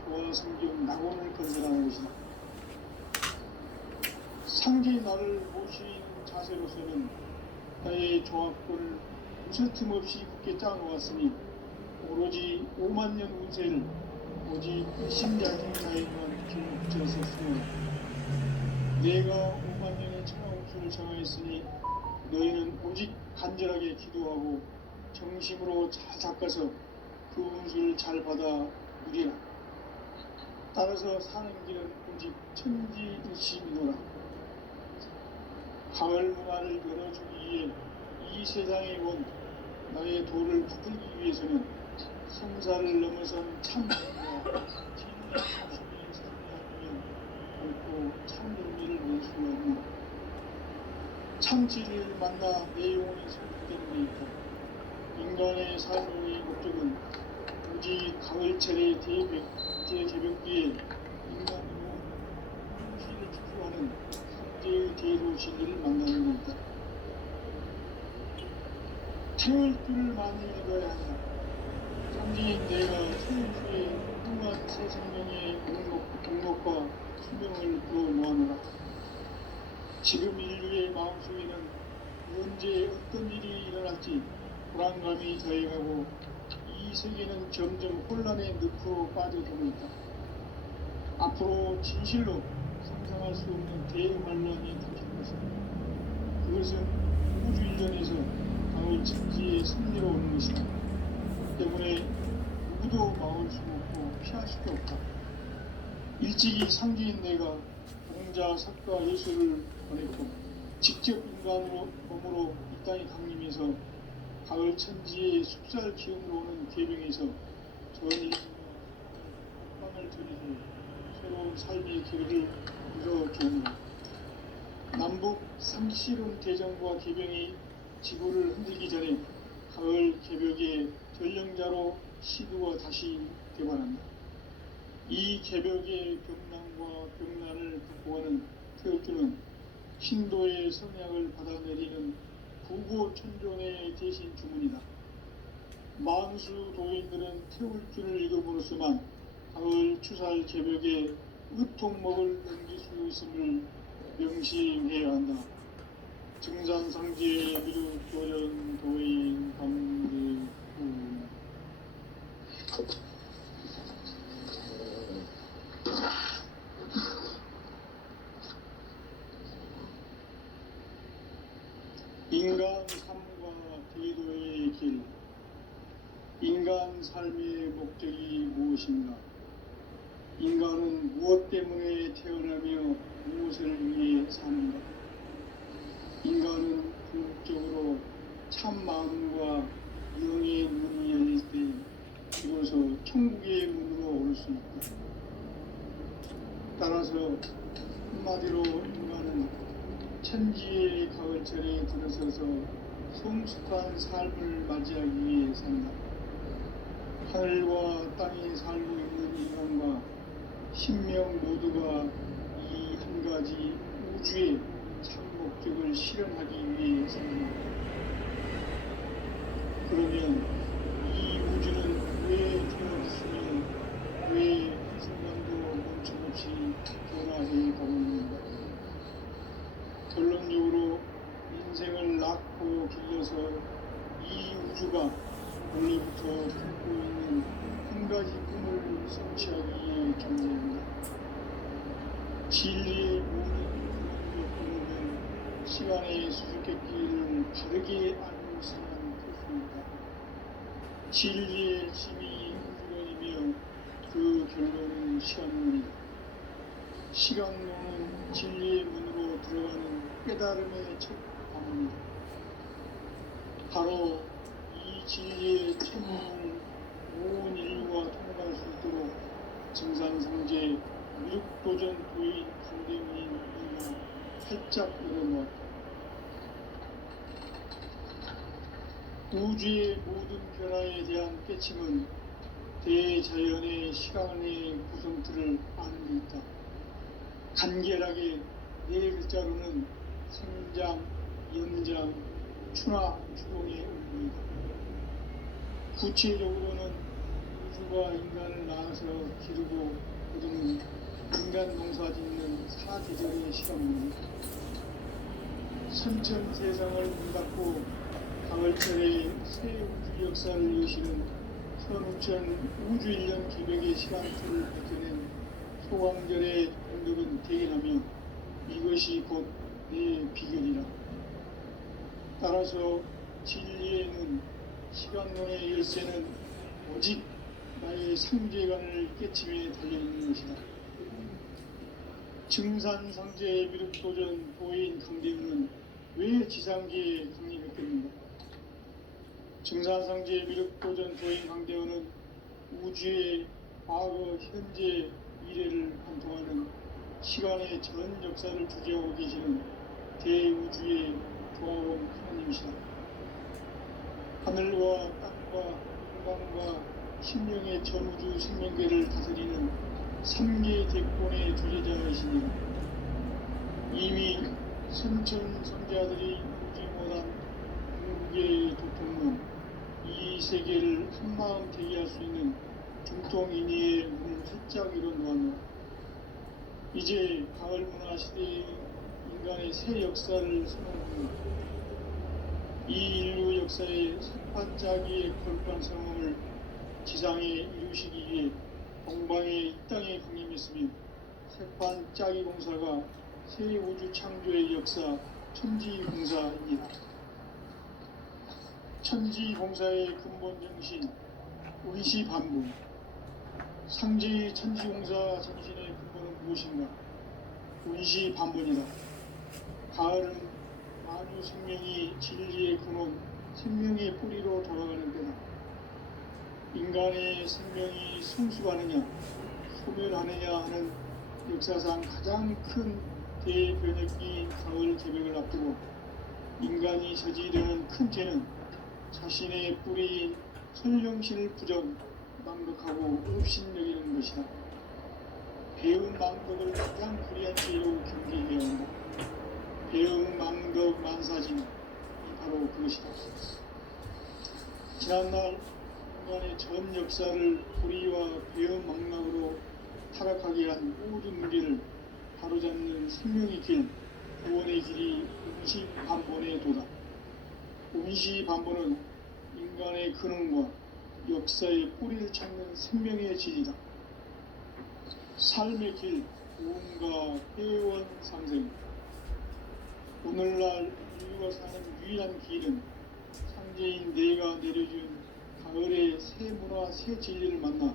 조화성경 낙원을 건설하는 것이다. 상제의 나를 모시는 자세로서는 나의 조합권을 무설틈 없이 굳게 짜놓았으니 오로지 5만 년 운세를 오직 일심장생자에게만 길붙였었으며 내가 5만 년의 천하운수를 정하였으니 너희는 오직 간절하게 기도하고 정심으로 잘 닦아서 그 운수를 잘 받아 누리라. 따라서 사는 길은 오직 천지일심이노라. 가을 문화를 열어주기 위해 이 세상에 온 나의 도를 붙들기 위해서는 성사를 넘어선 참정과 진리의 중심이 상대하면 결코 참 의미를 낼 수 없는 참지를 만나 내 영혼이 성숙되는 데 있다. 인간의 삶의 목적은 오직 가을철의 대개벽기에 인간 영혼 중심을 축소하는 상제의 대도시들을 만나는 데 있다. 태울 줄을 많이 읽어야 한다. 상제인 내가 태울주의 훌륭한 새 생명의 공목과 수명을 불어 모아노라. 지금 인류의 마음속에는 언제 어떤 일이 일어날지 불안감이 더해가고 이 세계는 점점 혼란의 늪으로 빠져들고 있다. 앞으로 진실로 상상할 수 없는 대환란이 닥칠 것이다. 그것은 우주 일전에서 가을 천지의 섭리로 오는 것이다. 때문에 누구도 막을 수 없고 피할 수도 없다. 일찍이 상제인 내가 공자, 석가, 예수를 보냈고 직접 인간으로 몸으로 이 땅에 강림해서 가을 천지의 숲살 기운으로 오는 계명에서 전 인류가 빵을 들이고 새로운 삶의 길을 이뤄주오노라. 남북 삼시론 대전과 계병이 지구를 흔들기 전에 가을 개벽의 전령자로 시두가 다시 개발한다. 이 개벽의 병난과 병난을 극복하는 태울주는 신도의 성약을 받아내리는 부고천존의 대신 주문이다. 만수 도인들은 태울주를 읽음으로써만 가을 추살 개벽의 의통목을 넘길 수 있음을 명심해야 한다. 증산상제 미륵도전 도인 강대후 인간 삶과 기도의 길. 인간 삶의 목적이 무엇인가? 인간은 무엇 때문에 태어나며 무엇을 위해 사는가? 인간은 궁극적으로 참 마음과 영의 문이 열릴 때 비로소 천국의 문으로 올 수 있다. 따라서 한마디로 인간은 천지의 가을철에 들어서서 성숙한 삶을 맞이하기 위해 산다. 하늘과 땅에 살고 있는 인간과 신명 모두가 이 한 가지 우주의 참 목적을 실현하기 위해 산다. 그러면 이 우주는 왜 주어졌으며 왜 순간도 멈춤없이 변화해 가고 있는가? 결론적으로 인생을 낳고 길러서 이 우주가 원래부터 품고 있는 한 가지 꿈을 성취하기 위해 존재합니다. 진리의 모든 꿈은 시간의 수수께끼를 바르게 알고 있어야만 필수입니다. 진리의 짐이 우주론이며 그 결론은 시간론입니다. 시간론은 진리의 문으로 들어가는 깨달음의 첫 방입니다. 바로 이 진리의 천문을 온 인류가 통과할 수 있도록 증산성제 미륵도전 도인 강대문인 이가 활짝 열어놓았다. 우주의 모든 변화에 대한 깨침은 대자연의 시간의 구성틀을 아는 데 있다. 간결하게 네 글자로는 생장, 연장, 추나, 추동의 의미이다. 구체적으로는 우주가 인간을 낳아서 기르고 거두는 인간 농사 짓는 사계절의 시간입니다. 선천 세상을 문 닫고 가을철에 새 우주 역사를 여시는 선우천 우주 1년 기백의 시간틀을 벗겨낸 소광절의 공덕은 대견하며 이것이 곧 내 비결이라. 따라서 진리에는 시간론의 열쇠는 오직 나의 상제관을 깨침에 달려있는 것이다. 증산상제의 미륵도전 도인 강대문은 왜 지상계에 강림했겠는가? 증산상제의 미륵도전 도인 강대문은 우주의 과거, 현재, 미래를 관통하는 시간의 전 역사를 주재하고 계시는 대우주의 조화원 하나님이시다. 하늘과 땅과 인간과 신령의 전우주 생명계를 다스리는 3계 대권의 주제자이시니 이미 선천 성자들이 누지 못한 궁극의 도통론 이 세계를 한마음 대기할 수 있는 중통인의의 문을 활짝 열어놓았노라. 이제 가을 문화 시대의 인간의 새 역사를 선언합니다. 이 인류 역사의 색반짜기의 거룩한 성험을 지상에 이루시기 위해 동방의 이 땅에 강림했으며 색반짜기 공사가 새 우주 창조의 역사 천지공사입니다. 천지공사의 근본 정신 의시반복. 상제의 천지공사 정신의 근본은 무엇인가? 의시반복이다. 가을은 만유 생명이 진리의 근원, 생명의 뿌리로 돌아가는 때다. 인간의 생명이 성숙하느냐, 소멸하느냐 하는 역사상 가장 큰 대변혁기인 가을 개벽을 앞두고 인간이 저지르는 큰 죄는 자신의 뿌리인 설령신을 부정, 망덕하고 업신여기는 것이다. 배운 망덕을 가장 불의한 죄로 경계해야 한다. 배운 망덕 만사진이 바로 그것이다. 지난날 인간의 전 역사를 불의와 배운 망락으로 타락하게 한 모든 문제를 바로잡는 생명의 길, 구원의 길이 운시반본의 도다. 운시반본은 인간의 근원과 역사의 뿌리를 찾는 생명의 질이다. 삶의 길, 구원과 회원 상생. 오늘날 인류가 사는 유일한 길은 상제인 내가 내려준 가을의 새 문화, 새 진리를 만나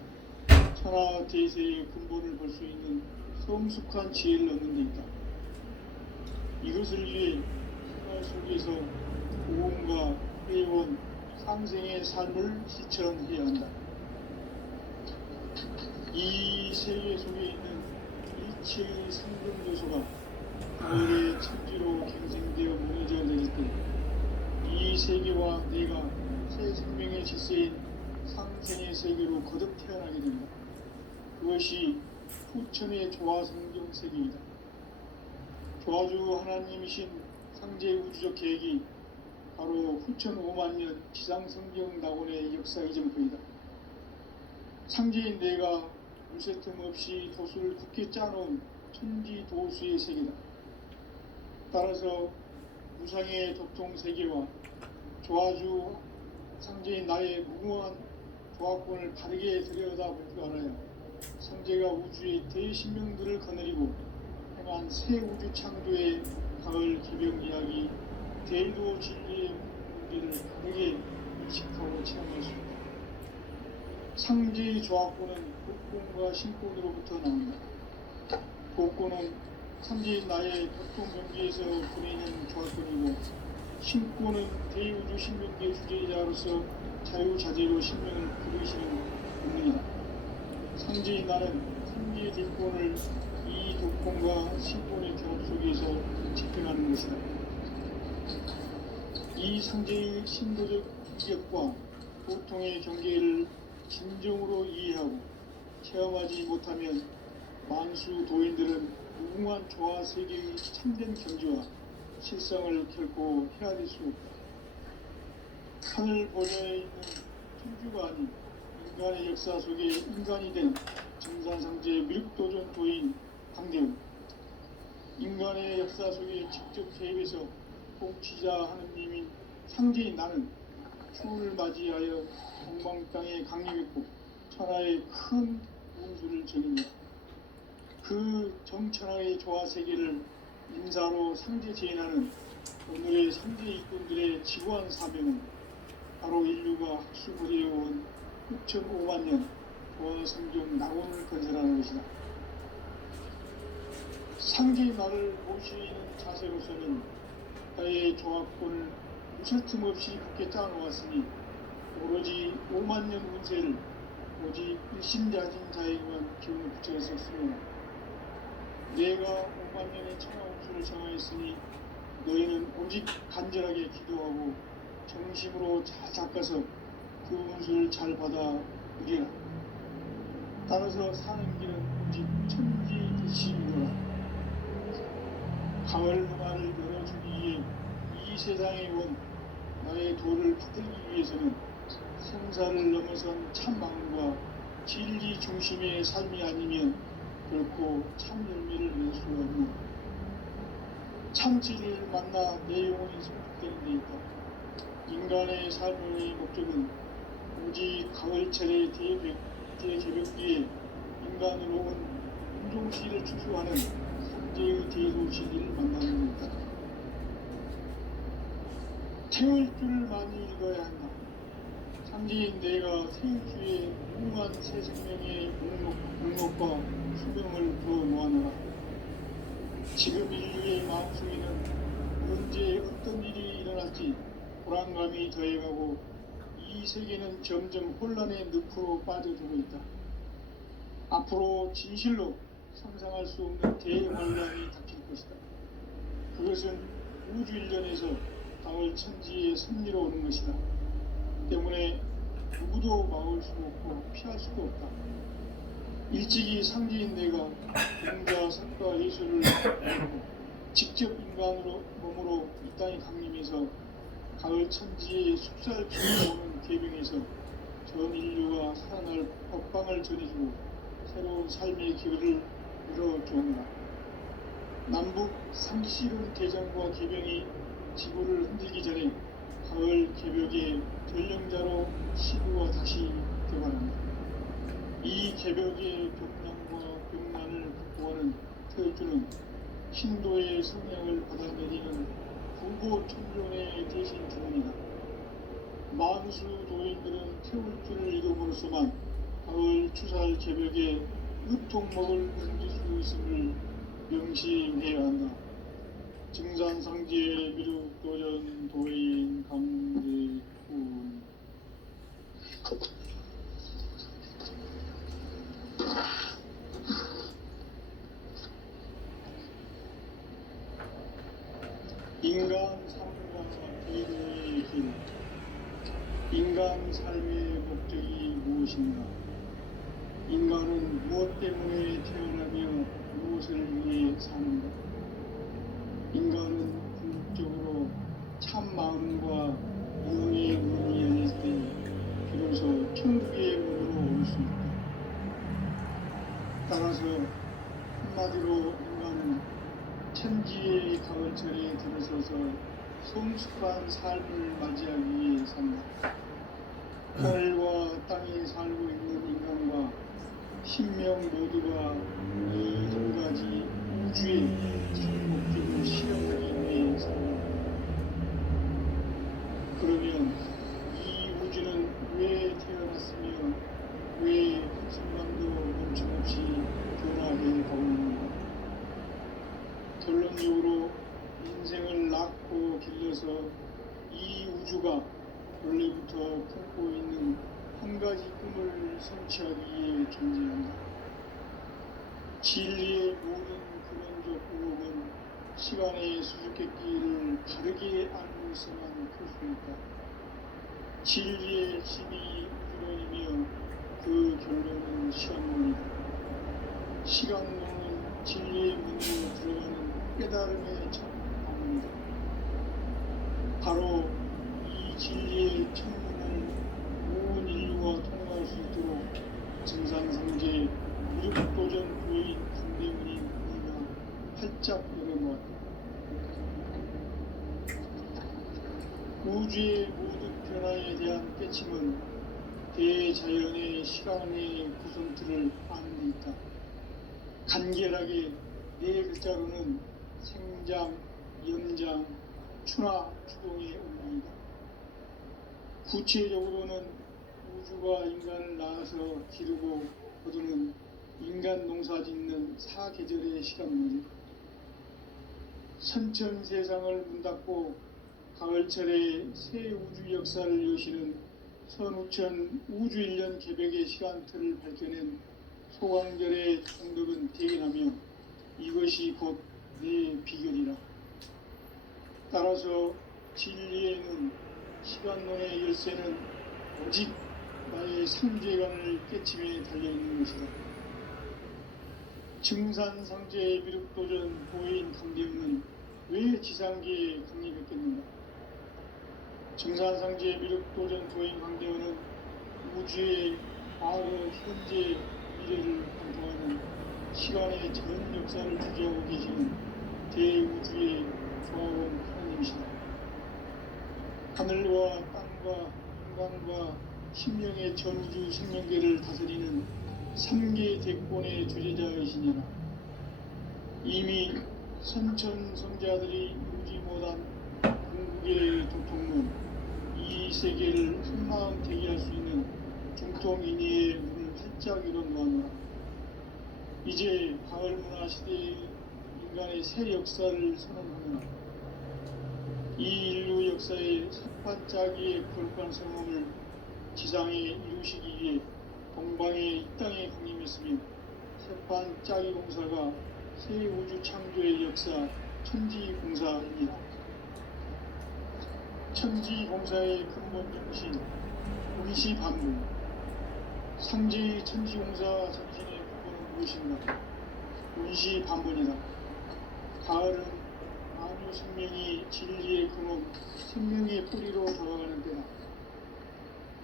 천하 대세의 근본을 볼 수 있는 성숙한 지혜를 얻는 데 있다. 이것을 위해 생활 속에서 구원과 회원, 상생의 삶을 실천해야 한다. 이 세계 속에 있는 일체의 상등 요소가 가을의 천지로 갱생되어 무너져 내릴 때 이 세계와 내가 새 생명의 질서인 상생의 세계로 거듭 태어나게 된다. 그것이 후천의 조화성경 세계이다. 조화주 하나님이신 상제 우주적 계획이 바로 후천 5만년 지상성경 낙원의 역사 이전부이다. 상제인 내가 물새틈 없이 도수를 굳게 짜놓은 천지 도수의 세계다. 따라서 무상의 도통 세계와 조화주 상제인 나의 무궁한 조합권을 바르게 들여다볼 줄 알아야 성제가 우주의 대신명들을 거느리고 행한 새 우주 창조의 가을 개병 이야기 대도 진리의 무게를 바르게 인식하고 체험할 수 있다. 상제의 조합권은 복권과 신권으로부터 나온다. 복권은 상제인 나의 도통 경계에서 보내는 조합권이고 신권은 대우주 신명계 주제자로서 자유자재로 신명을 부르시는 권능이다. 상제인 나는 상제의 대권을 이 도권과 신권의 결합 속에서 집행하는 것이다. 이 상제의 신도적 위격과 보통의 경계를 진정으로 이해하고 체험하지 못하면 만수 도인들은 무궁한 조화 세계의 참된 경지와 실성을 결코 헤아릴 수 없다. 하늘 보좌에 있는 천주가 아닌 인간의 역사 속에 인간이 된 증산상제 미륵도전 도인 강대우, 인간의 역사 속에 직접 개입해서 통치자 하느님인 상제인 나는 추운을 맞이하여 동방 땅에 강림했고 천하의 큰 운수를 전입니다. 그 정천하의 조화 세계를 인사로 상제 제인하는 오늘의 상제 일꾼들의 지구한 사명은 바로 인류가 학수부리해온 6,500만 년 조화 성경 낙원을 건설하는 것이다. 상제의 나를 모시는 자세로서는 나의 조합권을 무술 틈 없이 굳게 짜놓았으니 오로지 5만 년 운세를 오직 일심자진 자에게만 기운을 붙였었으며 내가 5만 년의 천하 운수를 정하였으니 너희는 오직 간절하게 기도하고 정심으로 잘 닦아서 그 운수를 잘 받아 누리라. 따라서 사는 길은 오직 천지불신이로라. 가을 문화를 열어주기 위해 이 세상에 온 나의 도를 받들기 위해서는 생사를 넘어선 참 마음과 진리 중심의 삶이 아니면 결코 참 열매를 낼 수 없는 참 진리를 만나 내 영혼이 성숙되는 데 있다. 인간의 삶의 목적은 오직 가을철의 대개벽기에 인간으로 온 운종시를 추수하는 상제의 대도 진리를 만나는 것이다. 태울 줄을 많이 읽어야 한다. 상제인 내가 태울주의 무궁한 새 생명의 목록과 수명을 부어 모아놓아. 지금 인류의 마음속에는 언제 어떤 일이 일어날지 불안감이 더해가고 이 세계는 점점 혼란의 늪으로 빠져들고 있다. 앞으로 진실로 상상할 수 없는 대환란이 닥칠 것이다. 그것은 우주 일련에서 가을 천지의 섭리로 오는 것이다. 때문에 누구도 막을 수 없고 피할 수도 없다. 일찍이 상제인 내가 공자, 석가, 예술을 직접 인간으로 몸으로 이 땅에 강림해서 가을 천지의 숲살 피어오는 계병에서 전 인류가 살아날 법방을 전해주고 새로운 삶의 기회를 열어주었노라. 남북 상실은 대장과 계병이 지구를 흔들기 전에 가을 개벽의 전령자로 시구가 다시 되어갑니다. 이 개벽의 벽난과 벽난을 극복하는 태울주는 신도의 성령을 받아내리는 구고천존의 대신 주문이다. 만수 도인들은 태울주를 이름으로서만 가을 추살 개벽의 으통목을 옮길 수 있음을 명심해야 한다. 증산상지의 미륵도전 도인 강대훈. 인간 삶과 대도의 길. 인간 삶의 목적이 무엇인가? 인간은 무엇 때문에 태어나며 무엇을 위해 사는가? 인간은 궁극적으로 참 마음과 영의 문이 열릴 때 비로소 천국의 문으로 올 수 있다. 따라서 한마디로 인간은 천지의 가을철에 들어서서 성숙한 삶을 맞이하기 위해 산다. 하늘과 땅에 살고 있는 인간과 신명 모두가 이 한 가지 우주의 참 목적을 실현하기 위해 산다. 그러면 이 우주는 왜 태어났으며 왜 한순간도 멈춤없이 변화해 가고 있는가? 결론적으로 인생을 낳고 길러서 이 우주가 원래부터 품고 있는 한 가지 꿈을 성취하기 위해 존재한다. 진리의 모든 근원적 의혹은 시간의 수수께끼를 바르게 알고 있어만 풀 수 있다. 진리의 핵심이 우주론이며 그 결론은 시간론이다. 시간론은 진리의 문으로 들어가는 깨달음의 첫 방문이다. 바로 이 진리의 천문을 온 인류가 통과할 수 있도록 증산상제 무력도전 부인 강대문이 우리가 활짝 열어놓았다. 우주의 모든 변화에 대한 깨침은 대자연의 시간의 구성틀을 아는 데 있다. 간결하게 네 글자로는 생장, 연장, 추나 추동의 원리이다. 구체적으로는 우주가 인간을 낳아서 기르고 거두는 인간 농사 짓는 사계절의 시간문이다. 선천 세상을 문 닫고 가을철에 새 우주 역사를 여시는 선우천 우주 1년 개백의 시간틀을 밝혀낸 소광절의 정덕은 대견하며 이것이 곧 내 비결이라. 따라서 진리에는 시간론의 열쇠는 오직 나의 상제관을 깨침에 달려있는 것이다. 증산상제의 미륵도전 보인 강대문은 왜 지상계에 강림했겠는가? 증산상제의 미륵도전 보인 강대문은 우주의 과거, 현재, 미래를 관통하는 시간의 전 역사를 주재하고 계시는 대우주의 조화원 하나님이시다. 하늘과 땅과 인간과 신명의 전우주 생명계를 다스리는 3개 대권의 주제자이시니라. 이미 선천성자들이 이루지 못한 궁극의 도통문, 이 세계를 한마음 대기할 수 있는 중통인의의 문을 활짝 열어놓았노라. 이제 가을문화 시대의 인간의 새 역사를 선언하노라. 이 인류 역사의 첫 반짝이의 거룩한 성공을 지상에 이루시기 위해 동방에 이 땅에 강림했으며 첫 반짝이 공사가 새 우주 창조의 역사 천지공사입니다. 천지공사의 근본 정신 운시반문. 상제의 천지공사 정신의 근본은 무엇인가? 운시반문이다. 가을은 만유 생명이 진리의 근원, 생명의 뿌리로 다가가는 때다.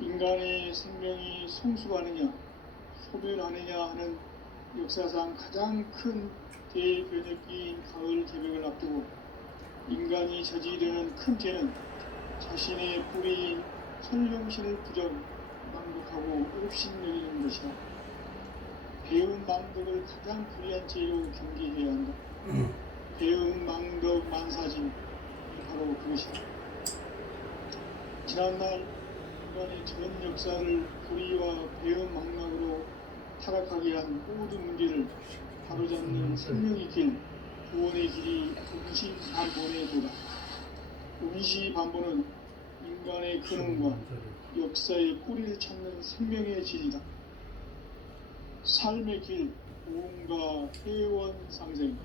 인간의 생명이 성숙하느냐, 소멸하느냐 하는 역사상 가장 큰 대변혁기인 가을 개벽을 앞두고 인간이 저지르는 큰 죄는 자신의 뿌리인 설령신을 망독하고 옵신여기는 것이다. 배운 망덕을 가장 불리한 죄로 경계해야 한다. 배운 망덕 만사진, 바로 그것이다. 지난날 인간의 전 역사를 불의와 배운 망락으로 타락하게 한 모든 문제를 바로잡는 생명의 길, 구원의 길이 운시반본에 도다. 운시반본은 인간의 근원과 역사의 뿌리를 찾는 생명의 질이다. 삶의 길, 고음과 회원 상생.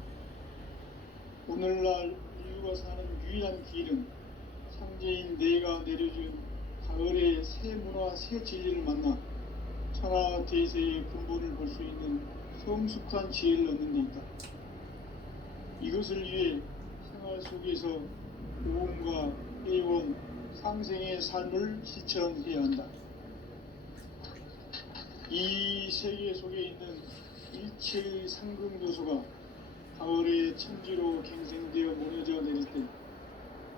오늘날 인류가 사는 유일한 길은 상제인 내가 내려준 가을의 새 문화, 새 진리를 만나 천하 대세의 근본을 볼 수 있는 성숙한 지혜를 얻는 데 있다. 이것을 위해 생활 속에서 고음과 회원, 상생의 삶을 실천해야 한다. 이 세계 속에 있는 일체의 상금 요소가 가을의 천지로 갱생되어 무너져 내릴 때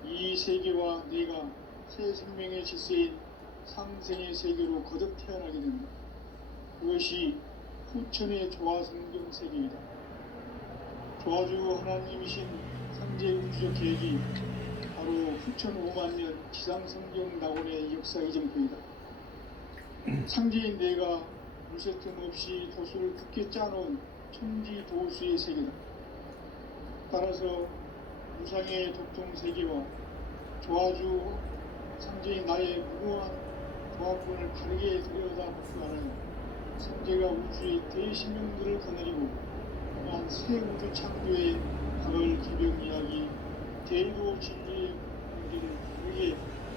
이 세계와 내가 새 생명의 질서인 상생의 세계로 거듭 태어나게 됩니다. 그것이 후천의 조화성경 세계이다. 조화주 하나님이신 상제 우주적 계획이 바로 후천 5만 년 지상성경 낙원의 역사 이정표이다. 상제인 내가 물새 틈 없이 도수를 굳게 짜놓은 천지 도수의 세계다. 따라서 우상의 독종 세계와 조화주 상제인 나의 무모한 조합군을 바르게 들여다보고 알아요. 상제가 우주의 대신명들을 거느리고 또한 새 우주 창조의 과거를 기병 이야기 대도 진리의 문제를 바르게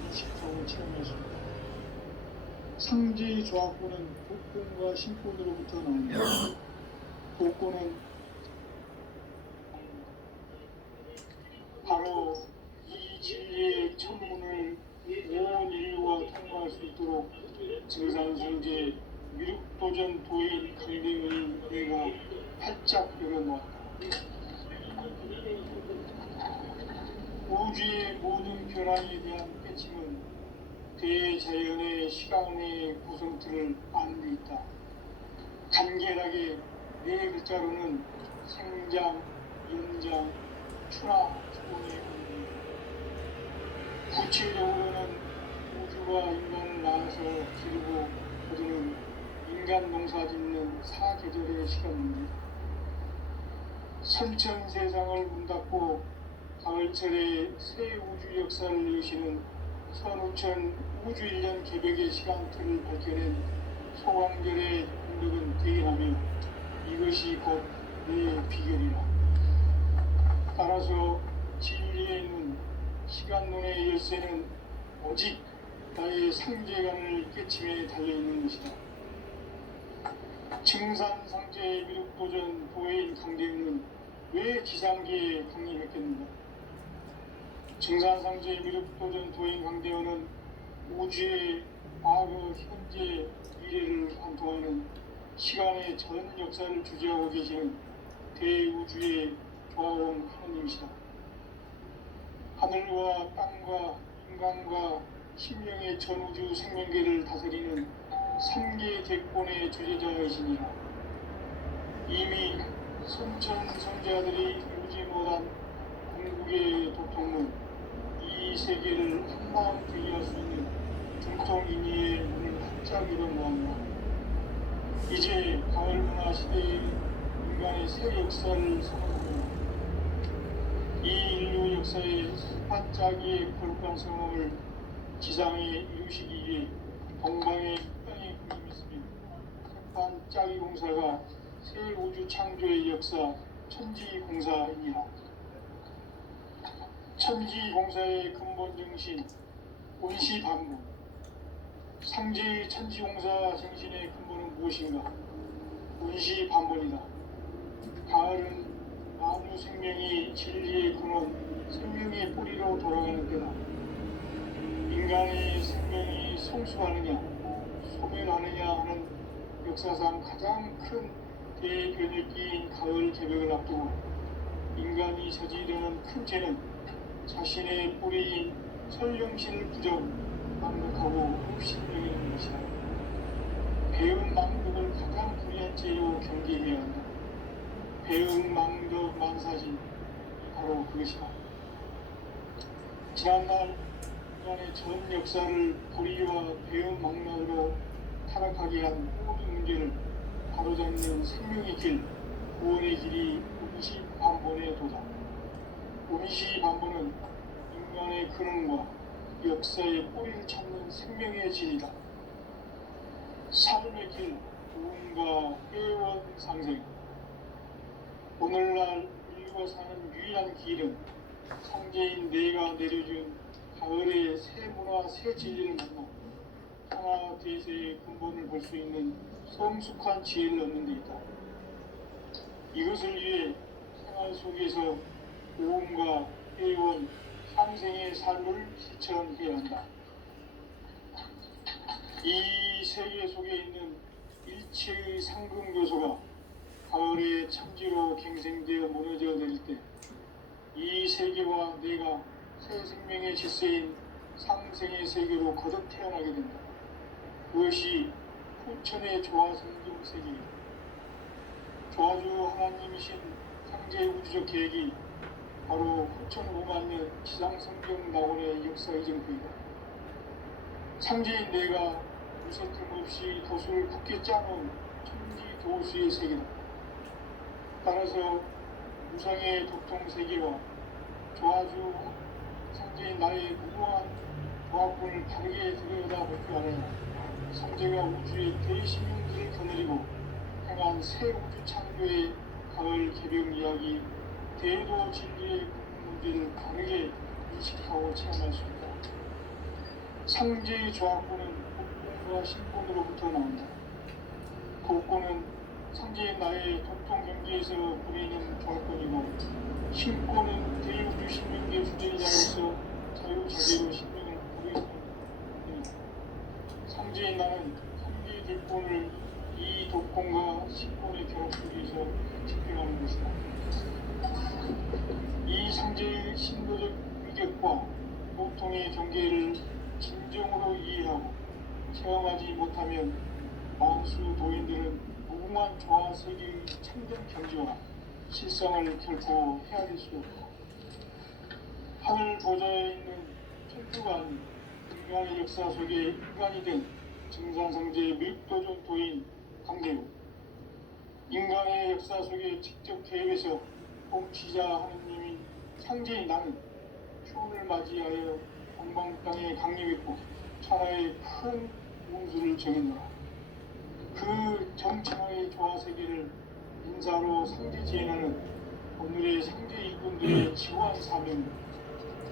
인식하고 체험했습니다. 상제의 조합군은 복권과 신권으로부터 나옵니다. 복권은 바로 이 진리의 천문을 온 인류가 통과할 수 있도록 증산성제 미륵도전 도인 강림의 내가 활짝 열어놓았다. 우주의 모든 변화에 대한 깨침은 대자연의 시간의 구성틀을 아는 데 있다. 간결하게 네 글자로는 생장, 연장, 추나, 추동의 의미. 구체적으로는 우주가 인간을 낳아서 기르고 거두는 인간 농사 짓는 사계절의 시간입니다. 설천 세상을 문닫고 가을철에 새 우주 역사를 여시는 선우천 우주 1년 개벽의 시간틀을 밝혀낸 소광절의 공덕은 대견하며 이것이 곧 내 비결이라. 따라서 진리에 있는 시간론의 열쇠는 오직 나의 상제관을 깨침에 달려있는 것이다. 증산상제의 미륵도전 도인 강대우는 왜 지상계에 강림했겠는가? 증산상제의 미륵도전 도인 강대우는 우주의 과거, 현재, 미래를 관통하는 시간의 전 역사를 주재하고 계시는 대우주의 조화원 하나님이시다. 하늘과 땅과 인간과 신령의 전우주 생명계를 다스리는 3개 대권의 주재자이시니라. 이미 선천 선자들이 이루지 못한 궁극의 도통은 이 세계를 한마음 되게 수 있는 등통인의의 문을 활짝 열어놓았노라. 이제 가을 문화 시대의 인간의 새 역사를 선언하며 이 인류 역사의 반짝이의 거룩한 성공을 지상에 이루시기 위해 동방의 땅에 군림했으며 반짝이 공사가 새 우주 창조의 역사 천지공사이니라. 천지공사의 근본 정신 원시반복. 상제의 천지공사 정신의 근본은 무엇인가? 원시반복이다. 가을은 만유 생명이 진리의 근원, 생명의 뿌리로 돌아가는 때다. 인간의 생명이 성수하느냐, 소멸하느냐 하는 역사상 가장 큰 대변혁기인 가을 개벽을 앞두고 인간이 저지르는 큰 죄는 자신의 뿌리인 설령실 부정, 망극하고 흡신명인 것이다. 배은 망극을 가장 불리한 죄로 경계해야 한다. 배은 망덕 만사진, 바로 그것이다. 지난날 인간의 전 역사를 불의와 배은 망락으로 타락하게 한 모든 문제를 바로잡는 생명의 길, 구원의 길이 원시반본의 도다. 원시반본은 인간의 근원과 역사의 뿌리를 찾는 생명의 진이다. 삶의 길, 구원과 회원 상생. 오늘날 인류가 사는 유일한 길은 상제인 내가 내려준 가을의 새 문화, 새 진리를 만나 하나 대세의 근본을 볼 수 있는 성숙한 지혜를 얻는 데 있다. 이것을 위해 생활 속에서 고음과 회원, 상생의 삶을 실천해야 한다. 이 세계 속에 있는 일체의 상금 요소가 가을의 천지로 갱생되어 무너져 내릴 때 이 세계와 내가 새 생명의 질서인 상생의 세계로 거듭 태어나게 된다. 그것이 후천의 조화성경 세계이다. 조화주 하나님이신 상제 우주적 계획이 바로 후천 5만 년 지상성경 낙원의 역사 이정표이다. 상제인 내가 무슨 틈없이 도수를 굳게 짜놓은 천지 도수의 세계다. 따라서 무상의 도통 세계와 조화주 상제인 나의 무모한 조합권을 다르게 들여다볼 줄 알아야 상제가 우주의 대시민들을 거느리고 행한 새 우주 창조의 가을 개병 이야기, 대도 진리의 문제를 다르게 인식하고 체험할 수 있다. 상제의 조합권은 복권과 신권으로부터 나온다. 복권은 상제의 나의 도통 경계에서 부리는 조합권이고, 신권은 대우주 신명계 주제자로서 자유자재로 신명을 부리는 것이다. 상제의 나는 상제의 대권을 이 독권과 신권의 결합 속에서 집행하는 것이다. 이 상제의 신도적 위격과 보통의 경계를 진정으로 이해하고 체험하지 못하면 만수 도인들은 무궁한 조화 세계의 참된 경지와 실상을 결코 헤아릴 수 없다. 하늘 보좌에 있는 천주가 아닌 인간의 역사 속에 인간이 된 증산상제의 밀도적 도인 강대우, 인간의 역사 속에 직접 개입해서 통치자 하느님인 상제인 나는 추운을 맞이하여 동방 땅에 강림했고 천하의 큰 운수를 정했노라. 그 정천하의 조화 세계를 인사로 상제 지혜나는 오늘의 상제 일꾼들의 지구한 사명,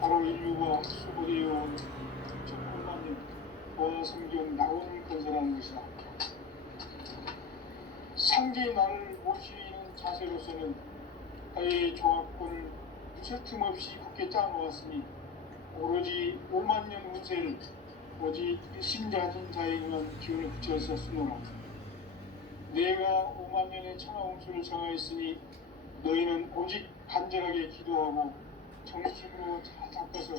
바로 인류가 학수고대에 온 9천만 년 조화 성경 낙원을 건설하는 것이다. 상제의 나를 모시는 자세로서는 나의 조합권을 무쇠 틈 없이 굳게 짜놓았으니 오로지 5만 년 운세를 오직 일심자진 자에게만 기운을 붙여서 쓰노라. 내가 5만 년의 천하홍수를 정하였으니 너희는 오직 간절하게 기도하고 정심으로 잘 닦아서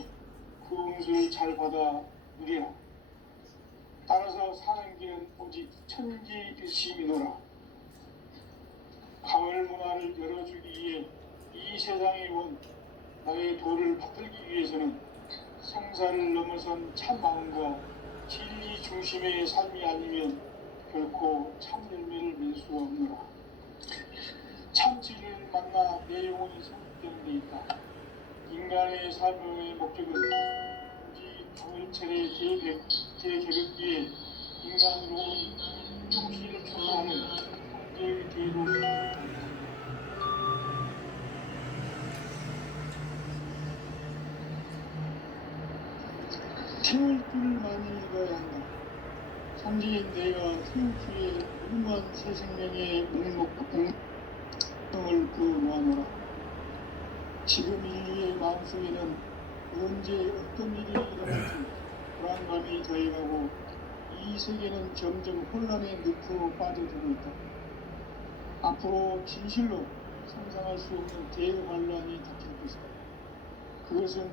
그 운수를 잘 받아 누리라. 따라서 사는 길은 오직 천지일심이노라. 가을 문화를 열어주기 위해 이 세상에 온 나의 도를 받들기 위해서는 성사를 넘어선 참 마음과 진리 중심의 삶이 아니면 결코 참 열매를 맺을 수가 없노라. 참 진리를 만나 내 영혼이 성립되는 데 있다. 인간의 삶의 목적은 오직 가을철의 대개벽기에 인간으로 중시를 초소하는 상제의 대도를 태울 줄을 많이 읽어야 한다. 상제인 내가 태울 줄에 무궁한 새 생명의 목목을 그 모아놓으라. 지금 인류의 마음속에는 언제 어떤 일이 일어날지 불안감이 더해가고 이 세계는 점점 혼란의 늪으로 빠져들고 있다. 앞으로 진실로 상상할 수 없는 대환란이 닥칠 것이다. 그것은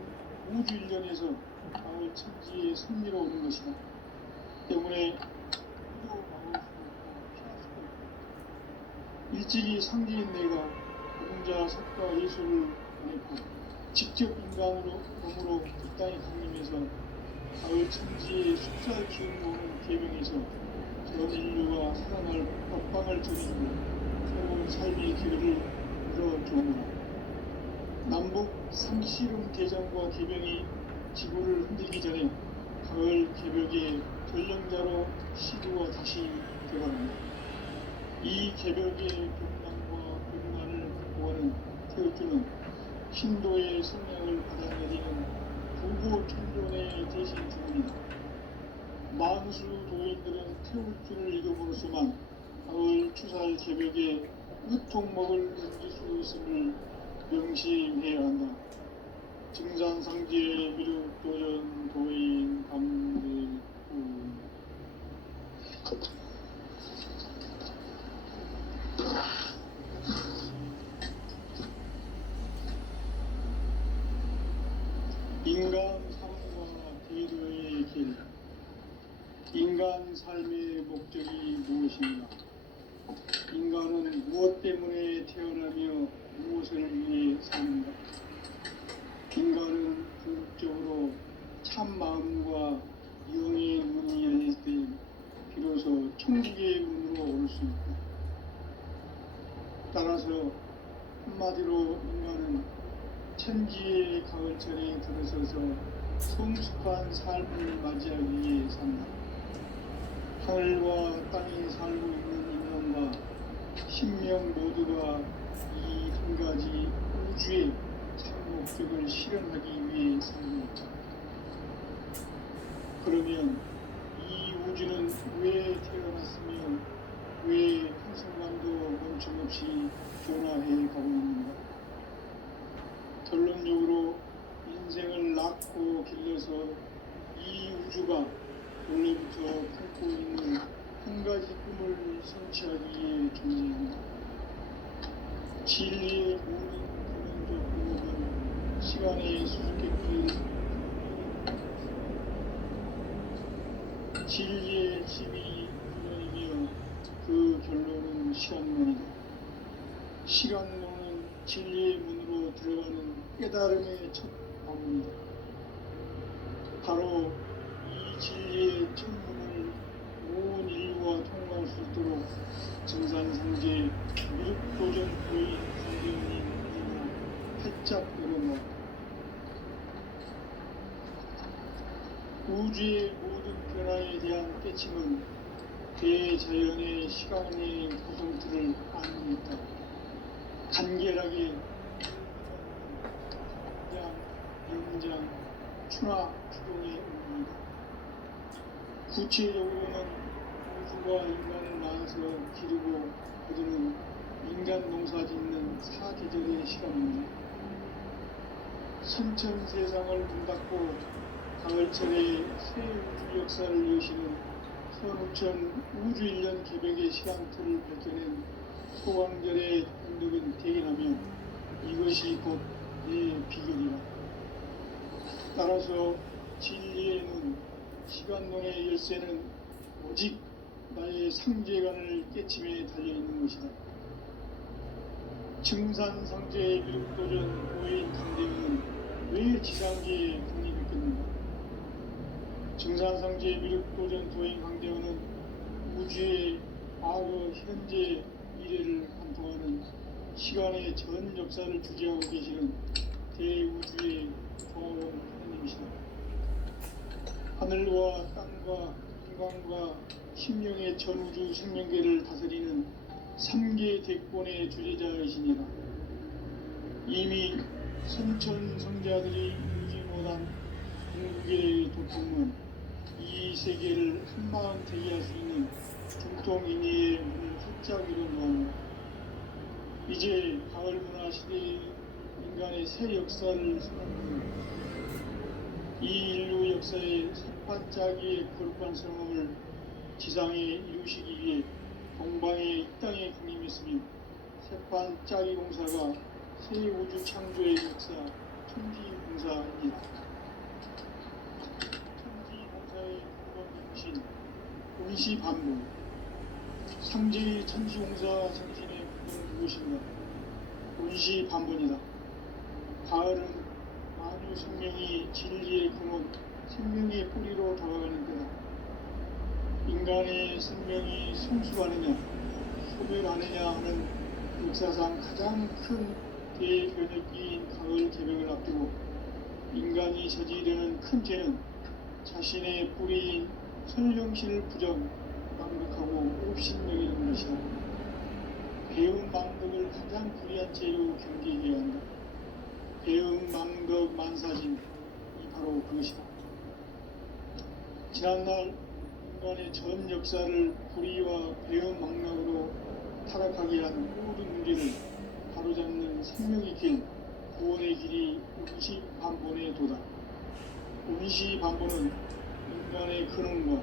우주 일련에서 가을 천지의 승리로 오는 것이다. 때문에 누구도 막을 수 없고 피할 수도 없다. 일찍이 상제인 내가 공자 석가 예수를 보냈고 직접 인간으로 몸으로 이 땅에 강림해서 가을 천지의 숲살 기운이 오는 계명에서 전 인류가 살아날 법방을 전해주고 새로운 삶의 기회를 열어주오노라. 남북 상씨름 대장과 개병이 지구를 흔들기 전에 가을 개벽의 전령자로 시구가 다시 되어간다. 이 개벽의 경랑과 불만을 보호하는 태울주는 신도의 성령을 받아내리는 부고 천존의 대신 주문이다. 만수 도인들은 태울주를 읽음으로써만 가을 추살 개벽의 으통목을 옮길 수 있음을 명심해야 한다. 증산상지의 미륵도전 도인 감대구. 인간 삶과 대도의 길. 인간 삶의 목적이 무엇인가? 인간은 무엇 때문에 태어나며 무엇을 위해 사는가? 인간은 궁극적으로 참 마음과 영의 문이 열릴 때 비로소 천국의 문으로 올 수 있다. 따라서 한마디로 인간은 천지의 가을철에 들어서서 성숙한 삶을 맞이하기 위해 산다. 하늘과 땅에 살고 있는 인간과 신명 모두가 이 한 가지 우주의 참 목적을 실현하기 위해 살고 있다. 그러면 이 우주는 왜 태어났으며 왜 한순간도 멈춤없이 변화해 가고 있는가? 결론적으로 인생을 낳고 길러서 이 우주가 원래부터 품고 있는 한 가지 꿈을 성취하기 위해 존재한다. 진리의 모든 근원적 근원은 시간의 수수께끼를 진리의 힘이 근원이며 그 결론은 시간론이다. 시간론은 진리의 문으로 들어가는 깨달음의 첫 방문이다. 바로 이 진리의 첫 문을 온 인류가 통과할 수 있도록 증산상제 미륵도전 부인 강대원이 활짝 열어놓았다. 우주의 모든 변화에 대한 깨침은 대자연의 시간의 구성틀을 안고 있다. 간결하게 양, 영장, 추나, 추동의 의미이다. 구체적으로는 우주가 인간을 낳아서 기르고 거두는 인간 농사 짓는 사계절의 시간입니다. 선천 세상을 문 닫고 가을철에 새 우주 역사를 여시는 선우천 우주 1년 개벽의 시간틀을 밝혀낸 소강절의 공덕은 대견하며 이것이 곧 내 비결이라. 따라서 진리의 눈, 시간론의 열쇠는 오직 나의 상제관을 깨침에 달려있는 것이다. 증산상제의 미륵도전 고인 강대원은 왜 지상계에 국립했겠는가? 증산상제의 미륵도전 도인 강대원은 우주의 과거, 현재, 미래를 관통하는 시간의 전 역사를 주재하고 계시는 대우주의 조화로운 하나님이시다. 하늘과 땅과 인간과 신명의 전우주 생명계를 다스리는 3개 대권의 주제자이시니라. 이미 선천성자들이 이루지 못한 궁극의 도품은 이 세계를 한마음 대기할 수 있는 중통인의의 문을 활짝 열어놓았노라. 이제 가을문화 시대의 인간의 새 역사를 선언하는 이 인류 역사의 셋반짜기의 거룩한 성험을 지상에 이루시기 위해 동방의 이 땅에 강림했으며 셋반짜기 공사가 새 우주 창조의 역사 천지공사입니다. 천지공사의 근본이신 운시반부, 상제의 천지공사 정신의 근본은 무엇인가? 운시반분이다. 가을은 만유 생명이 진리의 근원, 생명의 뿌리로 다가가는 때다. 인간의 생명이 성숙하느냐, 소멸하느냐 하는 역사상 가장 큰 대변혁기인 가을 개벽을 앞두고 인간이 저지르는 큰 죄는 자신의 뿌리인 설령실 부정, 망극하고 옵신명이라는 것이다. 배움 망극을 가장 불의한 죄로 경계해야 한다. 배움 망극 만사진이 바로 그것이다. 지난날 인간의 전 역사를 불의와 배움 망락으로 타락하게 한 모든 문제를 바로잡는 생명의 길, 구원의 길이 운시반본의 도다. 운시반본은 인간의 근원과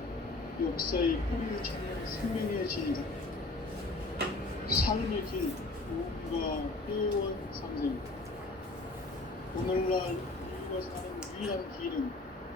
역사의 뿌리를 찾는 생명의 진이다. 삶의 길, 무언가 회원 상생. 오늘날 사는 유일한 길은